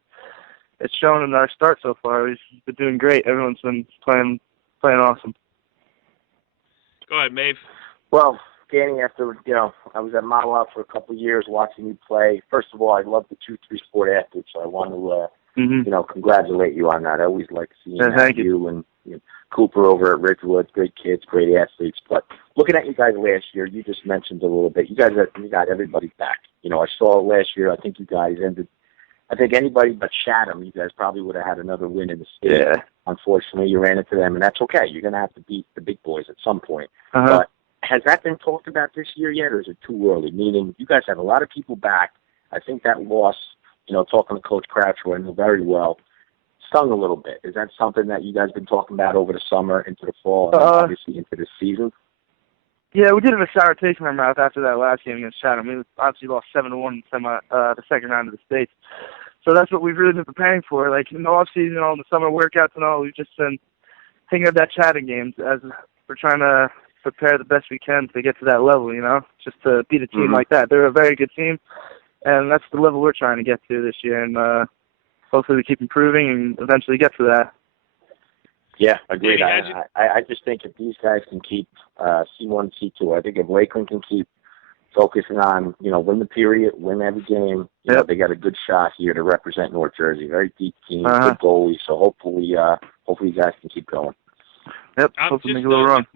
it's shown in our start so far. We've been doing great. Everyone's been playing awesome. Go ahead, Maeve. Well, Danny, after, I was at Mahwah for a couple of years watching you play. First of all, I love the 2-3 sport athletes, so I want to, congratulate you on that. I always like seeing you and Cooper over at Ridgewood, great kids, great athletes. But looking at you guys last year, you just mentioned a little bit. You got everybody back. I saw last year, I think you guys ended, anybody but Chatham, you guys probably would have had another win in the state. Yeah. Unfortunately, you ran into them, and that's okay. You're going to have to beat the big boys at some point. But has that been talked about this year yet, or is it too early? Meaning, you guys have a lot of people back. I think that loss, talking to Coach Crouch, who I know very well, stung a little bit. Is that something that you guys have been talking about over the summer, into the fall, and obviously into the season? Yeah, we did have a sour taste in our mouth after that last game against Chatham. We obviously lost 7-1 in the second round of the States. So that's what we've really been preparing for. Like, in the off-season, all the summer workouts and all, we've just been thinking of that Chatham game as we're trying to prepare the best we can to get to that level, just to beat a team like that. They're a very good team, and that's the level we're trying to get to this year, and hopefully we keep improving and eventually get to that. Yeah, agreed. I just think if these guys can keep C1, C2, I think if Lakeland can keep focusing on, win the period, win every game, they got a good shot here to represent North Jersey. Very deep team, good goalies, so hopefully you guys can keep going. Yep, hopefully make a little run.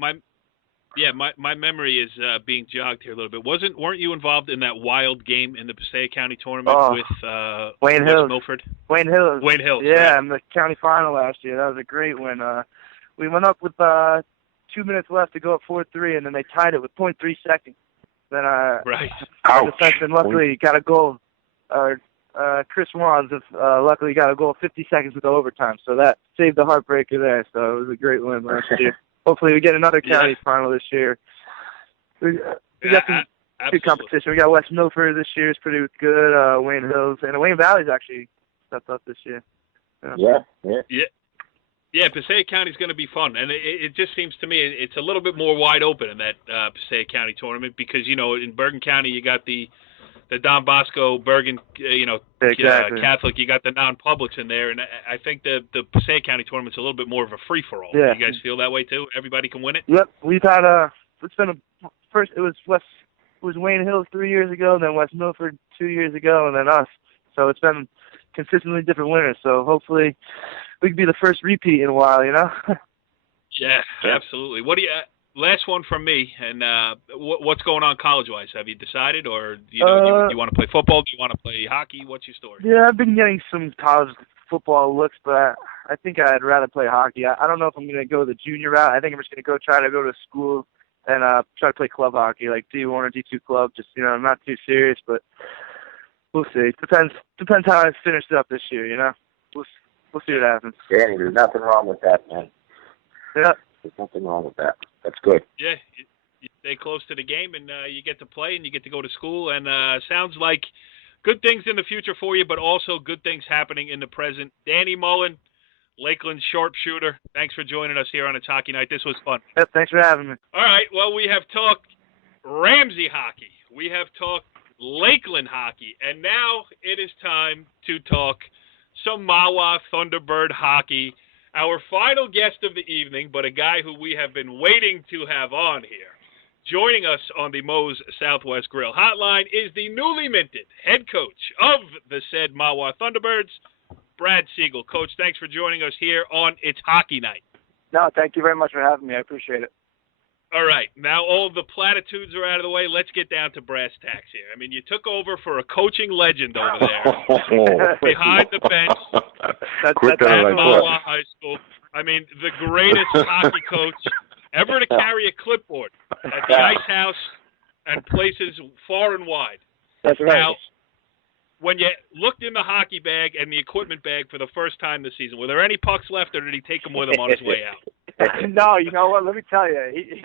My memory is being jogged here a little bit. Weren't you involved in that wild game in the Passaic County tournament with Wayne Hills? Milford? Wayne Hills. Yeah, right? In the county final last year. That was a great win. We went up with 2 minutes left to go up 4-3, and then they tied it with 0.3 seconds. Then our defenseman luckily got a goal. Chris Wands luckily got a goal 50 seconds with overtime, so that saved the heartbreaker there. So it was a great win last year. Hopefully we get another county final this year. We got some good competition. We got West Milford this year is pretty good. Wayne Hills and Wayne Valley's actually stepped up this year. Yeah, Passaic County's going to be fun, and it just seems to me it's a little bit more wide open in that Passaic County tournament because in Bergen County you got the Don Bosco, Bergen, exactly. Catholic. You got the non-publics in there, and I think the Passaic County tournament's a little bit more of a free-for-all. Yeah. You guys feel that way too? Everybody can win it. Yep, we've had it's been first. It was Wayne Hills 3 years ago, then West Milford 2 years ago, and then us. So it's been consistently different winners. So hopefully we can be the first repeat in a while. Yeah, absolutely. What do you? Last one from me, and what's going on college-wise? Have you decided, or do you want to play football? Do you want to play hockey? What's your story? Yeah, I've been getting some college football looks, but I think I'd rather play hockey. I don't know if I'm going to go the junior route. I think I'm just going to try to go to school and try to play club hockey, like D1 or D2 club. Just I'm not too serious, but we'll see. Depends how I finish it up this year. We'll see what happens. Danny, there's nothing wrong with that, man. Yeah, there's nothing wrong with that. That's good. Yeah, you stay close to the game, and you get to play, and you get to go to school, and sounds like good things in the future for you, but also good things happening in the present. Danny Mullen, Lakeland sharpshooter, thanks for joining us here on It's Hockey Night. This was fun. Yep, thanks for having me. All right, well, we have talked Ramsey hockey. We have talked Lakeland hockey, and now it is time to talk some Mahwah Thunderbird hockey. Our final guest of the evening, but a guy who we have been waiting to have on here. Joining us on the Moe's Southwest Grill Hotline is the newly minted head coach of the said Mahwah Thunderbirds, Brad Segall. Coach, thanks for joining us here on It's Hockey Night. No, thank you very much for having me. I appreciate it. All right, now all the platitudes are out of the way. Let's get down to brass tacks here. I mean, you took over for a coaching legend over there behind the bench at Mahwah High School. I mean, the greatest hockey coach ever to carry a clipboard at the Ice House and places far and wide. That's right. Now, when you looked in the hockey bag and the equipment bag for the first time this season, were there any pucks left, or did he take them with him on his way out? No, you know what? Let me tell you,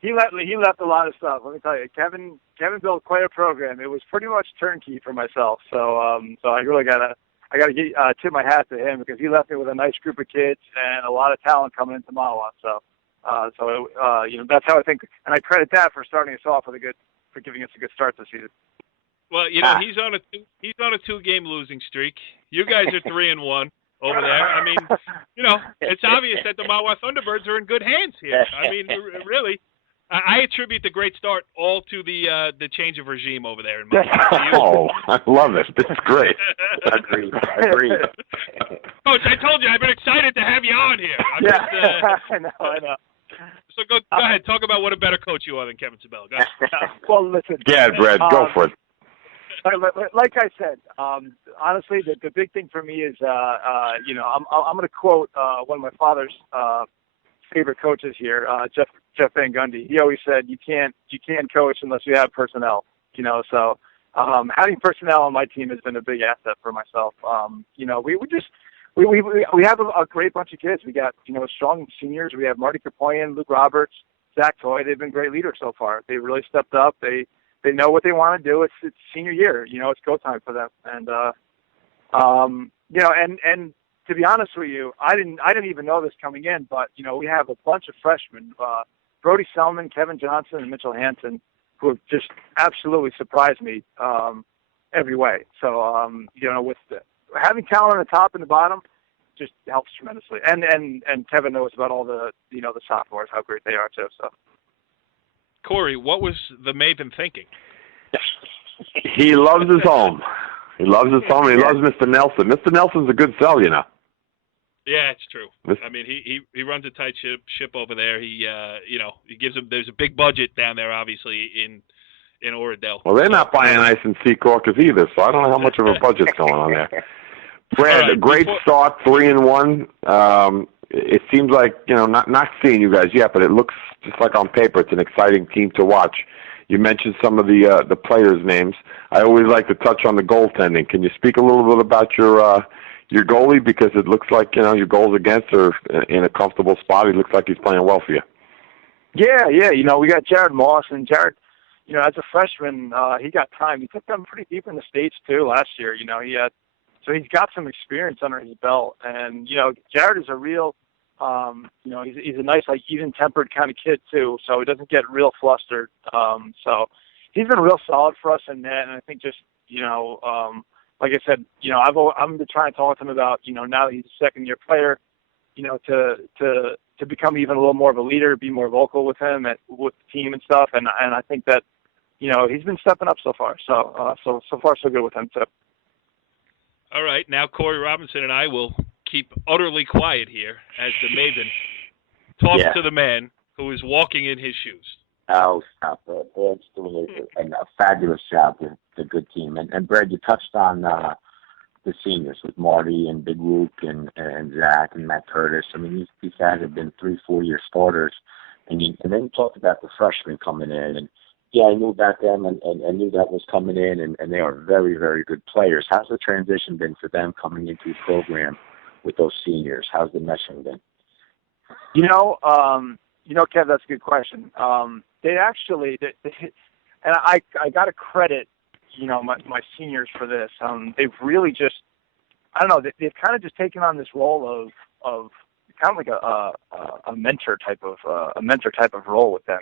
he left a lot of stuff. Let me tell you, Kevin built quite a program. It was pretty much turnkey for myself. So I really gotta tip my hat to him, because he left me with a nice group of kids and a lot of talent coming into Mahwah. So that's how I think, and I credit that for starting us off with for giving us a good start this season. Well, he's on a 2-game losing streak. You guys are 3-1 over there. I mean, it's obvious that the Mahwah Thunderbirds are in good hands here. I mean, really, I attribute the great start all to the change of regime over there in Mahwah. Oh, I love it. This is great. Agreed. Coach, I told you I've been excited to have you on here. I know. So go ahead, talk about what a better coach you are than Kevin Sabella. Go ahead. Well, listen. Yeah, Brad, go for it. Like I said, honestly, the big thing for me is, I'm going to quote one of my father's favorite coaches here, Jeff Van Gundy. He always said, "You can't coach unless you have personnel." So having personnel on my team has been a big asset for myself. We have a great bunch of kids. We got strong seniors. We have Marty Kapoyan, Luke Roberts, Zach Toy. They've been great leaders so far. They really stepped up. They know what they want to do. It's senior year. It's go time for them. And and to be honest with you, I didn't even know this coming in, but we have a bunch of freshmen, Brody Selman, Kevin Johnson, and Mitchell Hansen, who have just absolutely surprised me every way. So with having talent on the top and the bottom just helps tremendously. And Kevin knows about all the the sophomores, how great they are too. So. Corey, what was the Maven thinking? He loves his home. He loves his home. He loves Mr. Nelson. Mr. Nelson's a good sell, Yeah, it's true. I mean, he runs a tight ship over there. He gives him. There's a big budget down there, obviously in Oradell. Well, they're not buying ice in Secaucus either, so I don't know how much of a budget's going on there. Brad, a great start, 3-1. It seems like not seeing you guys yet, but it looks just like on paper it's an exciting team to watch. You mentioned some of the players' names. I always like to touch on the goaltending. Can you speak a little bit about your goalie, because it looks like your goals against are in a comfortable spot. He looks like he's playing well for you. Yeah. We got Jared Moss, and Jared, as a freshman, he got time. He took them pretty deep in the States too last year. So he's got some experience under his belt, and Jared is a real, he's a nice, even-tempered kind of kid too. So he doesn't get real flustered. So he's been real solid for us in net, and I think just like I said, I've been trying to talk to him about now that he's a second-year player, to become even a little more of a leader, be more vocal with him with the team and stuff, and I think that he's been stepping up so far. So so far so good with him too. All right, now Corey Robinson and I will keep utterly quiet here as the Maven talks to the man who is walking in his shoes. Oh, stop it. It's doing a fabulous job with the good team. And Brad, you touched on the seniors with Marty and Big Luke and Zach and Matt Curtis. I mean, these guys have been 3-4 year starters And then you talked about the freshmen coming in, and I knew about them and knew that was coming in, and they are very, very good players. How's the transition been for them coming into the program with those seniors? How's the meshing been? Kev, that's a good question. They actually, and I got to credit, my seniors for this. They've really just, I don't know, they've kind of just taken on this role of kind of like a mentor type of role with them.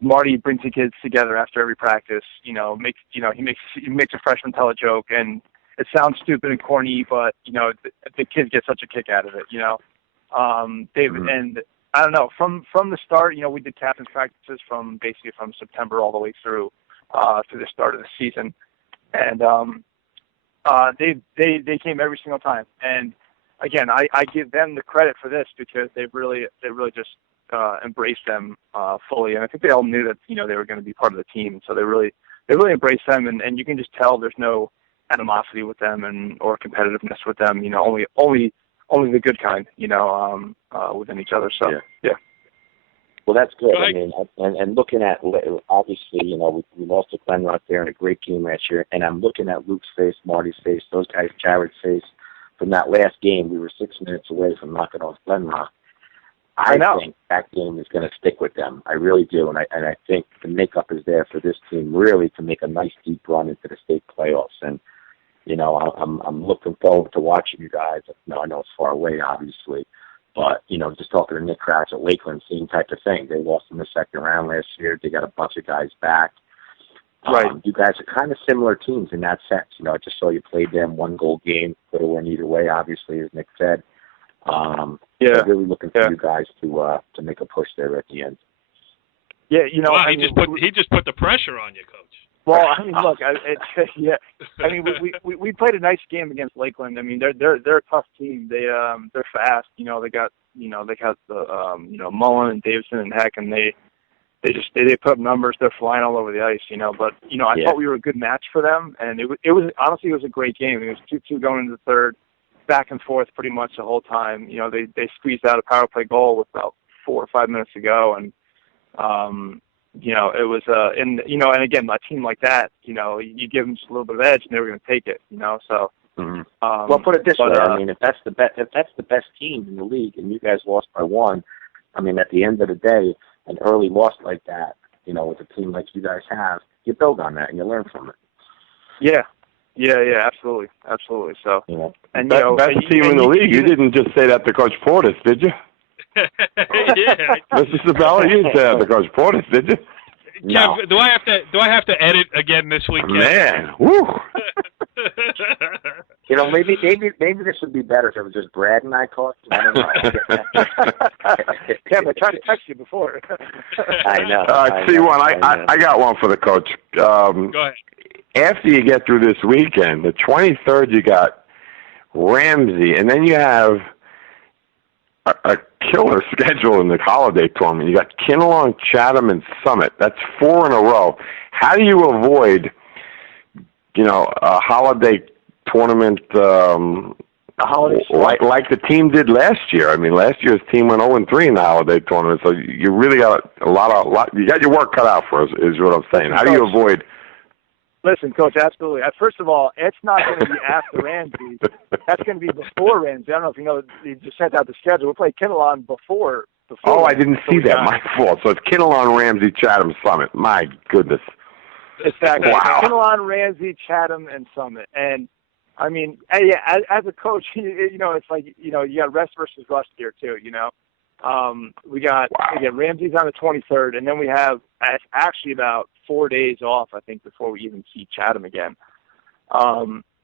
Marty brings the kids together after every practice. He makes a freshman tell a joke, and it sounds stupid and corny, but the kids get such a kick out of it. And I don't know, from the start, we did captain's practices from September all the way through the start of the season, and they came every single time. And again, I give them the credit for this because they really just embraced them fully, and I think they all knew that they were going to be part of the team, so they really embraced them, and you can just tell there's no animosity with them or competitiveness with them. Only the good kind, within each other. So yeah. Well, that's good. I mean, and looking at, obviously, we lost to Glen Rock there in a great game last year, and I'm looking at Luke's face, Marty's face, those guys, Jared's face. From that last game, we were 6 minutes away from knocking off Glen Rock. I think that game is going to stick with them. I really do, and I think the makeup is there for this team really to make a nice deep run into the state playoffs. And I'm looking forward to watching you guys. I know it's far away, obviously, but just talking to Nick Kratz at Lakeland, same type of thing. They lost in the second round last year. They got a bunch of guys back. Right. You guys are kind of similar teams in that sense. I just saw you played them 1-goal game. Could have won either way, obviously, as Nick said. I'm really looking for you guys to make a push there at the end. Yeah, he just put the pressure on you, Coach. Well, I mean, look, we played a nice game against Lakeland. I mean, they're a tough team. They're fast. They got the Mullen and Davidson and Heck, and they put up numbers. They're flying all over the ice. But I thought we were a good match for them, and it was honestly a great game. It was 2-2 going into the third, back and forth pretty much the whole time. They squeezed out a power play goal with about 4 or 5 minutes to go, and it was and again, a team like that, you give them just a little bit of edge, and they were going to take it. So. Mm-hmm. Well, put it this way. I mean, if that's the best team in the league, and you guys lost by 1, I mean, at the end of the day, an early loss like that, with a team like you guys have, you build on that and you learn from it. Yeah, absolutely. So, and best team in the league. You didn't just say that to Coach Portas, did you? Yeah. Mr. Sabella, you didn't say that to Coach Portas, did you? No. Kev, do I have to edit again this weekend? Man, woo. Maybe this would be better if it was just Brad and I talking. I don't know. Kev, I tried to text you before. I know. I got one for the coach. Go ahead. After you get through this weekend, the 23rd, you got Ramsey, and then you have a killer schedule in the holiday tournament. You got Kinnelon, Chatham, and Summit. That's 4 in a row. How do you avoid, a holiday tournament like the team did last year? I mean, last year's team went 0-3 in the holiday tournament, so you really got a lot. You got your work cut out for us, is what I'm saying. How do you avoid? Listen, Coach, absolutely. First of all, it's not going to be after Ramsey. That's going to be before Ramsey. I don't know if you know, you just sent out the schedule. We'll play Kinnelon before. Oh, I didn't see that. My fault. So it's Kinnelon, Ramsey, Chatham, Summit. My goodness. Exactly. Wow. Kinnelon, Ramsey, Chatham, and Summit. And, I mean, as a coach, it's like, you got rest versus rust here, too, We got Ramsey's on the 23rd, and then we have actually about 4 days off, I think, before we even see Chatham again.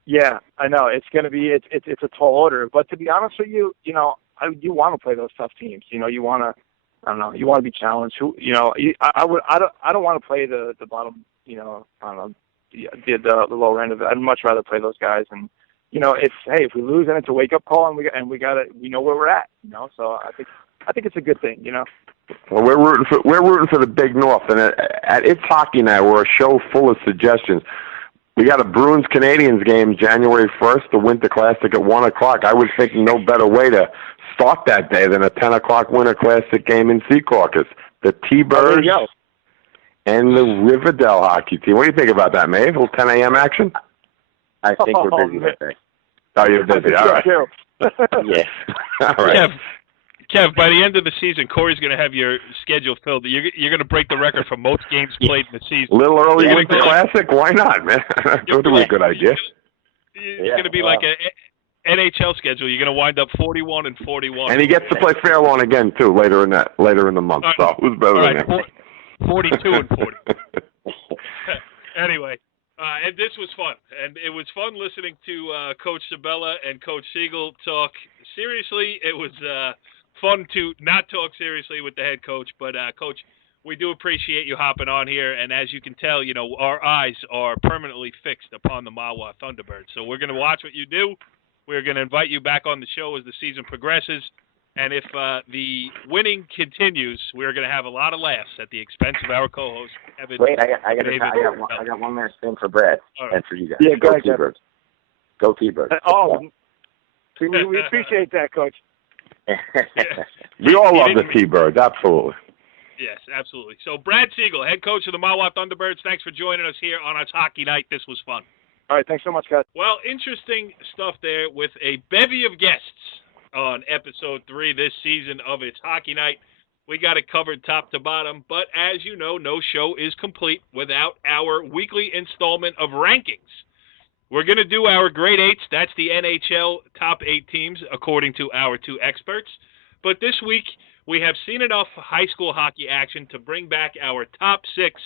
Yeah, I know it's going to be it's a tall order, but to be honest with you, you want to play those tough teams. You want to, I don't know, you want to be challenged. I don't want to play the bottom. I don't know, the lower end of it. I'd much rather play those guys. And if we lose, then it's a wake up call, and we know where we're at. So I think it's a good thing, Well, we're rooting for the Big North, and at It's Hockey Night, we're a show full of suggestions. We got a Bruins-Canadiens game January 1st, the Winter Classic at 1 o'clock. I was thinking no better way to start that day than a 10 o'clock Winter Classic game in Secaucus. The T-Birds and the Riverdale hockey team. What do you think about that, Maeve? A little 10 a.m. action? I think we're busy that day. Oh, you're busy. All right. Yeah. All right. Kev, by the end of the season, Corey's going to have your schedule filled. You're going to break the record for most games played in the season. A little early Winter Classic? Why not, man? That would be a good idea. It's going to be like an NHL schedule. You're going to wind up 41 and 41. And he gets to play Fairlawn again, too, later in the month. Right. So who's better than him? 42 and 40. Anyway. And this was fun, and it was fun listening to Coach Sabella and Coach Segall talk seriously. It was fun to not talk seriously with the head coach, but Coach, we do appreciate you hopping on here, and as you can tell, our eyes are permanently fixed upon the Mahwah Thunderbirds. So we're going to watch what you do. We're going to invite you back on the show as the season progresses. And if the winning continues, we're going to have a lot of laughs at the expense of our co-host, Kevin. Wait, I got one last thing for Brad and for you guys. Yeah, go T-Birds. Go T-Birds. We appreciate that, Coach. We all love the T-Birds, absolutely. Yes, absolutely. So Brad Segall, head coach of the Mahwah Thunderbirds, thanks for joining us here on our hockey night. This was fun. All right, thanks so much, guys. Well, interesting stuff there with a bevy of guests on episode 3 this season of It's Hockey Night. We got it covered top to bottom, but as you know, no show is complete without our weekly installment of rankings. We're going to do our grade 8s. That's the NHL top 8 teams, according to our 2 experts. But this week, we have seen enough high school hockey action to bring back our top 6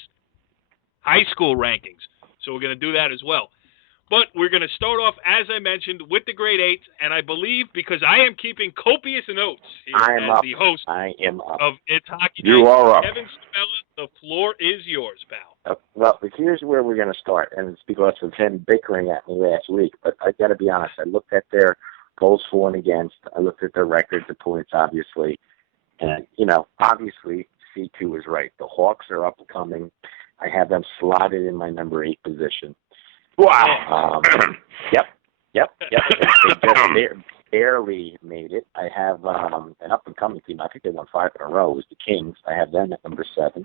high school rankings. So we're going to do that as well. But we're going to start off, as I mentioned, with the grade 8, and I believe because I am keeping copious notes here as the host of It's Hockey Night. You are up. Kevin Sabella, the floor is yours, pal. Well, here's where we're going to start, and it's because of him bickering at me last week. But I got to be honest, I looked at their goals for and against. I looked at their record, the points, obviously. And, obviously, C2 is right. The Hawks are up and coming. I have them slotted in my number 8 position. Wow. Yep. They just barely made it. I have an up-and-coming team. I think they won 5 in a row. It was the Kings. I have them at number 7.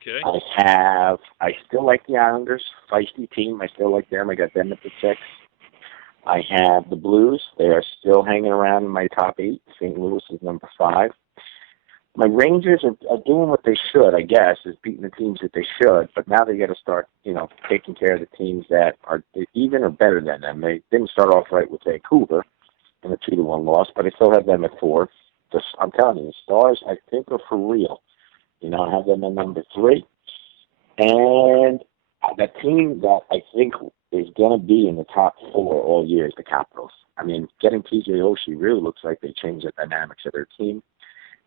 Okay. I still like the Islanders, feisty team. I still like them. I got them at the 6. I have the Blues. They are still hanging around in my top 8. St. Louis is number 5. My Rangers are doing what they should, I guess, is beating the teams that they should, but now they got to start, taking care of the teams that are even or better than them. They didn't start off right with Vancouver in a 2-1 loss, but I still have them at 4. I'm telling you, the Stars, I think, are for real. I have them at number 3. And the team that I think is going to be in the top 4 all year is the Capitals. I mean, getting TJ Oshie really looks like they changed the dynamics of their team.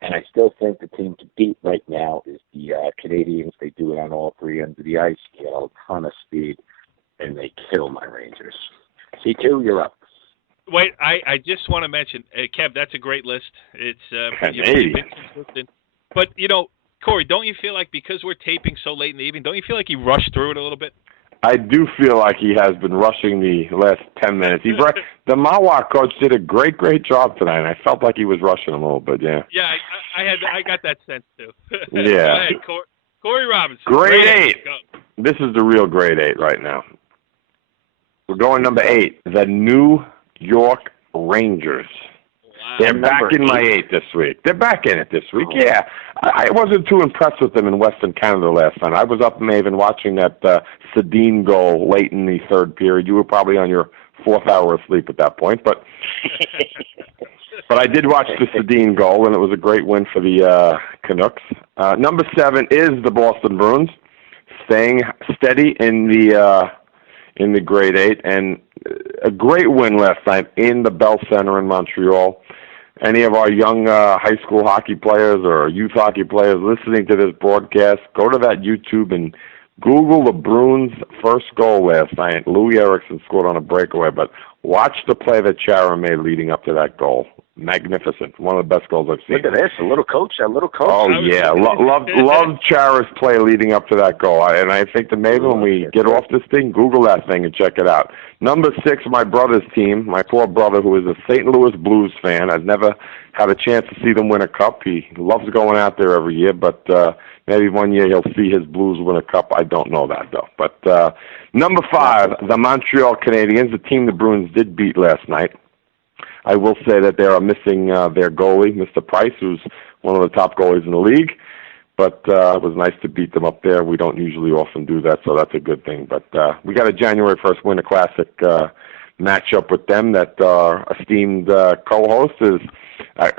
And I still think the team to beat right now is the Canadians. They do it on all 3 ends of the ice. They get a ton of speed, and they kill my Rangers. C2, you're up. Wait, I just want to mention, Kev, that's a great list. It's consistent. But, Corey, don't you feel like because we're taping so late in the evening, don't you feel like he rushed through it a little bit? I do feel like he has been rushing the last 10 minutes. The Mahwah coach did a great job tonight, and I felt like he was rushing a little bit, yeah. Yeah, I got that sense, too. Yeah. Go ahead, Corey Robinson. Grade 8. This is the real grade 8 right now. We're going number 8, the New York Rangers. Wow. They're back in my 8 this week. They're back in it this week, yeah. I wasn't too impressed with them in Western Canada last night. I was up in Maven watching that Sedin goal late in the 3rd period. You were probably on your 4th hour of sleep at that point, but I did watch the Sedin goal, and it was a great win for the Canucks. Number 7 is the Boston Bruins, staying steady in the grade 8, and a great win last night in the Bell Center in Montreal. Any of our young high school hockey players or youth hockey players listening to this broadcast, go to that YouTube and Google the Bruins' first goal last night. Louis Erickson scored on a breakaway, but watch the play that Chara made leading up to that goal. magnificent. One of the best goals I've seen. Look at this, a little coach. Oh, yeah. Love Chara's play leading up to that goal. And I think that maybe when we get off this thing, Google that thing and check it out. Number 6, my brother's team, my poor brother, who is a St. Louis Blues fan. I've never had a chance to see them win a cup. He loves going out there every year, but maybe one year he'll see his Blues win a cup. I don't know that, though. But number 5, the Montreal Canadiens, the team the Bruins did beat last night. I will say that they are missing their goalie, Mr. Price, who's one of the top goalies in the league. But it was nice to beat them up there. We don't usually often do that, so that's a good thing. But we got a January 1st Winter Classic matchup with them that our esteemed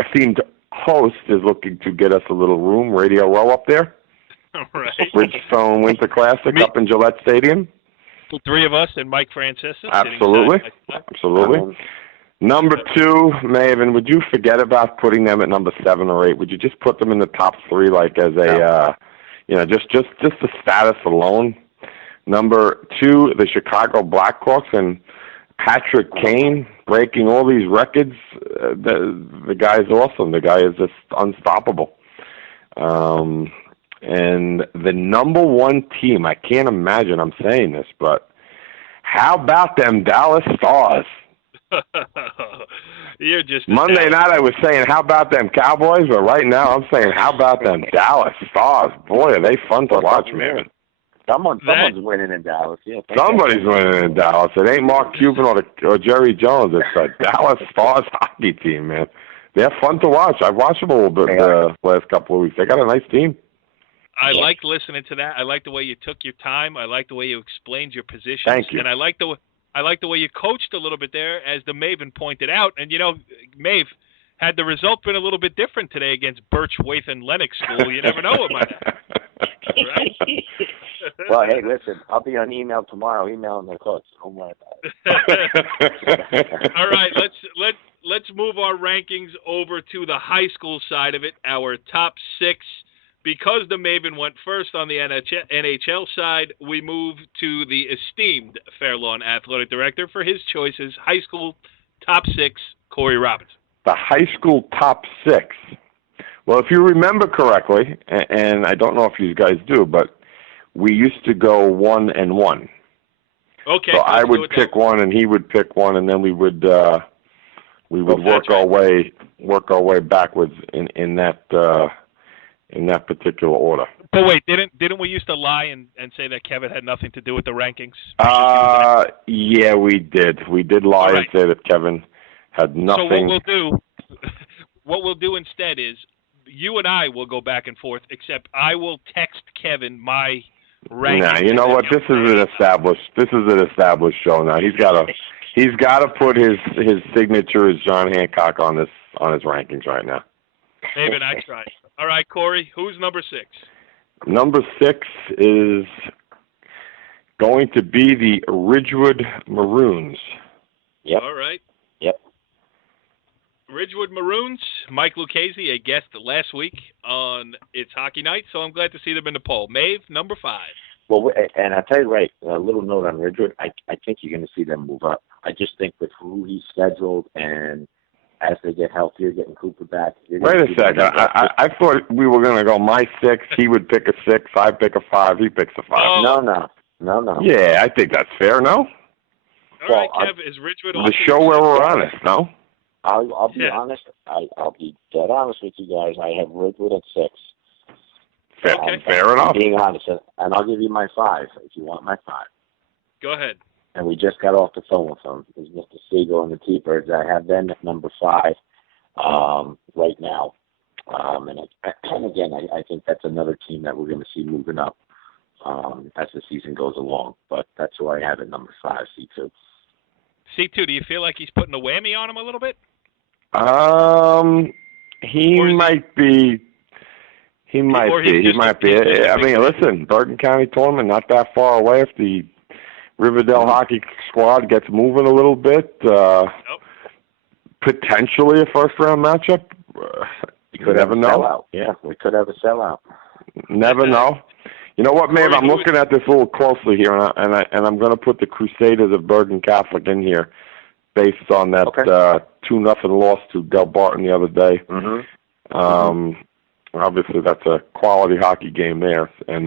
esteemed host is looking to get us a little room, Radio Row up there. Right. Bridgestone Winter Classic up in Gillette Stadium. The 3 of us and Mike Francesa. Absolutely. Absolutely. Number 2, Maven, would you forget about putting them at number 7 or 8? Would you just put them in the top 3 like as a, just the status alone? Number 2, the Chicago Blackhawks and Patrick Kane breaking all these records. The guy's awesome. The guy is just unstoppable. And the number 1 team, I can't imagine I'm saying this, but how about them Dallas Stars? You're just Monday night I was saying, how about them Cowboys? But right now I'm saying, how about them Dallas Stars? Boy, are they fun to watch, man. Someone's winning in Dallas. Yeah, somebody's winning in Dallas. It ain't Mark Cuban or Jerry Jones. It's a Dallas Stars hockey team, man. They're fun to watch. I've watched them a little bit the last couple of weeks. They got a nice team. I like listening to that. I like the way you took your time. I like the way you explained your positions. Thank you. And I like the way you coached a little bit there, as the Maven pointed out. And, Maeve, had the result been a little bit different today against Birch, Wathan, Lennox School, you never know what might happen. Right? Well, hey, listen, I'll be on email tomorrow, emailing the coach. Don't worry about it. All right, let's move our rankings over to the high school side of it, our top 6. Because the Maven went first on the NHL side, we move to the esteemed Fairlawn Athletic Director for his choices. High school top 6, Corey Robbins. The high school top 6. Well, if you remember correctly, and I don't know if you guys do, but we used to go 1-1. Okay. So I would pick one, and he would pick one, and then we would work our way backwards in that particular order. But wait, didn't we used to lie and say that Kevin had nothing to do with the rankings? Yeah, we did. We did lie and say that Kevin had nothing. So what we'll do instead is you and I will go back and forth, except I will text Kevin my rankings. Nah, you know what? This is an established show now. He's got to put his signature as John Hancock on his rankings right now. David, I tried. All right, Corey, who's number 6? Number 6 is going to be the Ridgewood Maroons. Yep. All right. Yep. Ridgewood Maroons, Mike Lucchese, a guest last week on It's Hockey Night, so I'm glad to see them in the poll. Maeve, number 5. Well, and I'll tell you right, a little note on Ridgewood, I think you're going to see them move up. I just think with who he's scheduled and as they get healthier, getting Cooper back. Wait a second. I thought we were going to go my 6. He would pick a 6. I pick a 5. He picks a 5. No. Yeah, I think that's fair, no? All right, Kev, is Ridgewood the show where we're honest, no? I'll be honest. I'll be dead honest with you guys. I have Ridgewood at 6. Fair enough. Being honest, and I'll give you my 5 if you want my 5. Go ahead. And we just got off the phone with him. It's Mr. Segall and the T-Birds. I have them at number 5 right now. And again, I think that's another team that we're going to see moving up as the season goes along. But that's who I have at number 5, C2. C2, do you feel like he's putting a whammy on him a little bit? He might be. He might be. I mean, listen, Bergen County tournament not that far away. If the Riverdale hockey squad gets moving a little bit, potentially a first-round matchup. You could never know. Sellout. Yeah, we could have a sellout. Never know. You know what, Maeve? I'm looking at this a little closely here, and I'm going to put the Crusaders of Bergen Catholic in here. based on that 2-0 loss to Del Barton the other day. Obviously, that's a quality hockey game there. And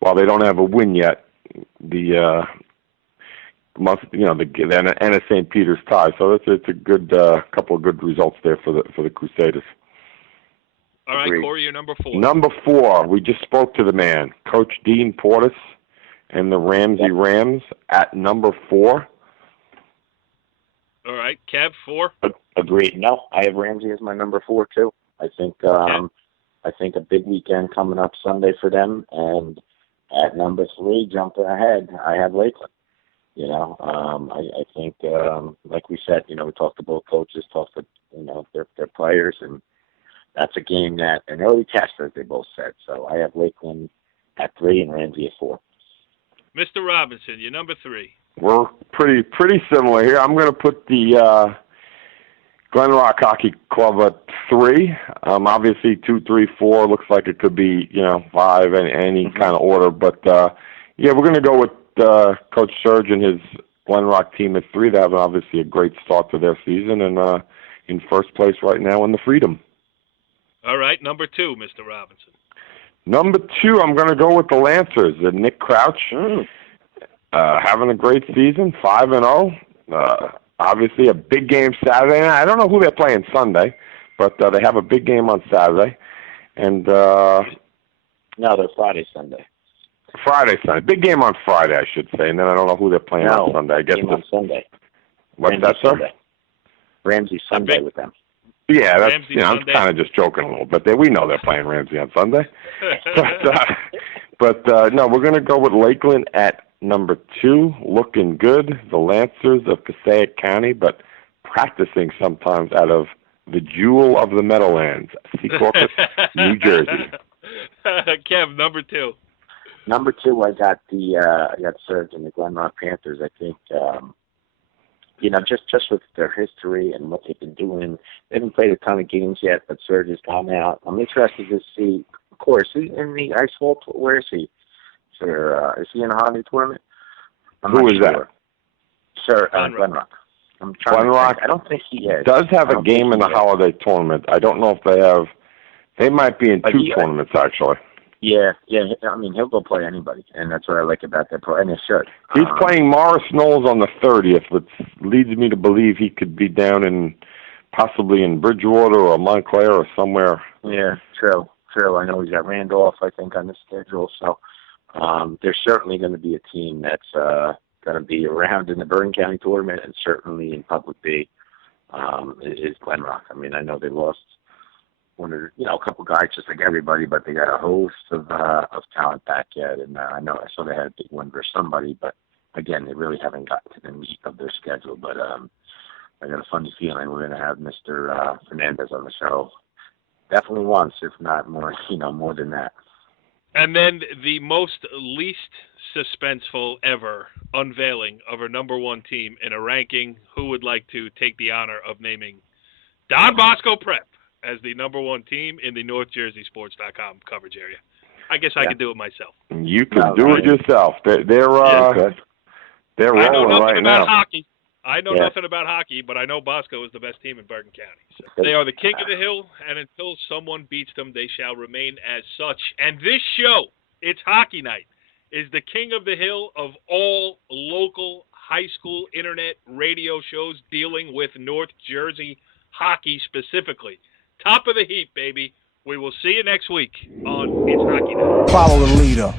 while they don't have a win yet, the Anna St. Peter's tie. So it's a good couple of good results there for the Crusaders. All right, Agreed. Corey, you're number 4. Number 4, we just spoke to the man, Coach Dean Portas and the Ramsey Rams at number 4. All right, Kev, 4. Agreed. No, I have Ramsey as my number 4 too. I think a big weekend coming up Sunday for them, and at number 3, jumping ahead, I have Lakeland. I think, like we said, we talked to both coaches, talked to their players, and that's a game that an early test, as they both said. So I have Lakeland at 3 and Ramsey at 4. Mr. Robinson, you're number 3. We're pretty similar here. I'm going to put the Glen Rock Hockey Club at 3. Obviously, 2, 3, 4 looks like it could be 5 in any kind of order. But we're going to go with Coach Serge and his Glen Rock team at 3. They have obviously a great start to their season and in first place right now in the Freedom. All right, number 2, Mr. Robinson. Number 2, I'm going to go with the Lancers. Nick Crouch having a great season, 5-0. Obviously, a big game Saturday night. I don't know who they're playing Sunday, but they have a big game on Saturday. And no, they're Friday, Sunday. Big game on Friday, I should say. And then I don't know who they're playing on Sunday. I guess game on Sunday. What's Ramsey that, sir? Sunday. Ramsey Sunday with them. Yeah, that's I'm kind of just joking a little bit. We know they're playing Ramsey on Sunday. but no, we're going to go with Lakeland at number 2, looking good. The Lancers of Passaic County, but practicing sometimes out of the jewel of the Meadowlands, Secaucus, New Jersey. Kev, number 2. Number 2, I got Serge and the Glen Rock Panthers. I think, just with their history and what they've been doing, they haven't played a ton of games yet, but Serge has gone out. I'm interested to see, of course, in the ice hall. Where is he? Is he in a hockey tournament? Who is that? Sir, Glen Rock. Glen Rock. I don't think he is. Does have a game in the holiday tournament. I don't know if they have. They might be in 2 tournaments actually. Yeah. I mean, he'll go play anybody, and that's what I like about that pro. And he should. He's playing Morris Knowles on the 30th, which leads me to believe he could be down possibly in Bridgewater or Montclair or somewhere. Yeah, true. I know he's got Randolph, I think, on the schedule. So there's certainly going to be a team that's going to be around in the Bergen County tournament, and certainly in Public B is Glen Rock. I mean, I know they lost a couple guys just like everybody, but they got a host of talent back yet. And I saw they had a big win for somebody, but again, they really haven't gotten to the meat of their schedule. But I got a funny feeling we're going to have Mr. Fernandez on the show definitely once, if not more, more than that. And then the least suspenseful ever unveiling of our number 1 team in a ranking. Who would like to take the honor of naming Don Bosco Prep as the number 1 team in the NorthJerseySports.com coverage area? I guess I could do it myself. You can do it yourself. They're rolling right now. Hockey. I know nothing about hockey, but I know Bosco is the best team in Bergen County. So they are the king of the hill, and until someone beats them, they shall remain as such. And this show, it's Hockey Night, is the king of the hill of all local high school internet radio shows dealing with North Jersey hockey specifically. Top of the heap, baby. We will see you next week on It's Hockey Night. Follow the leader.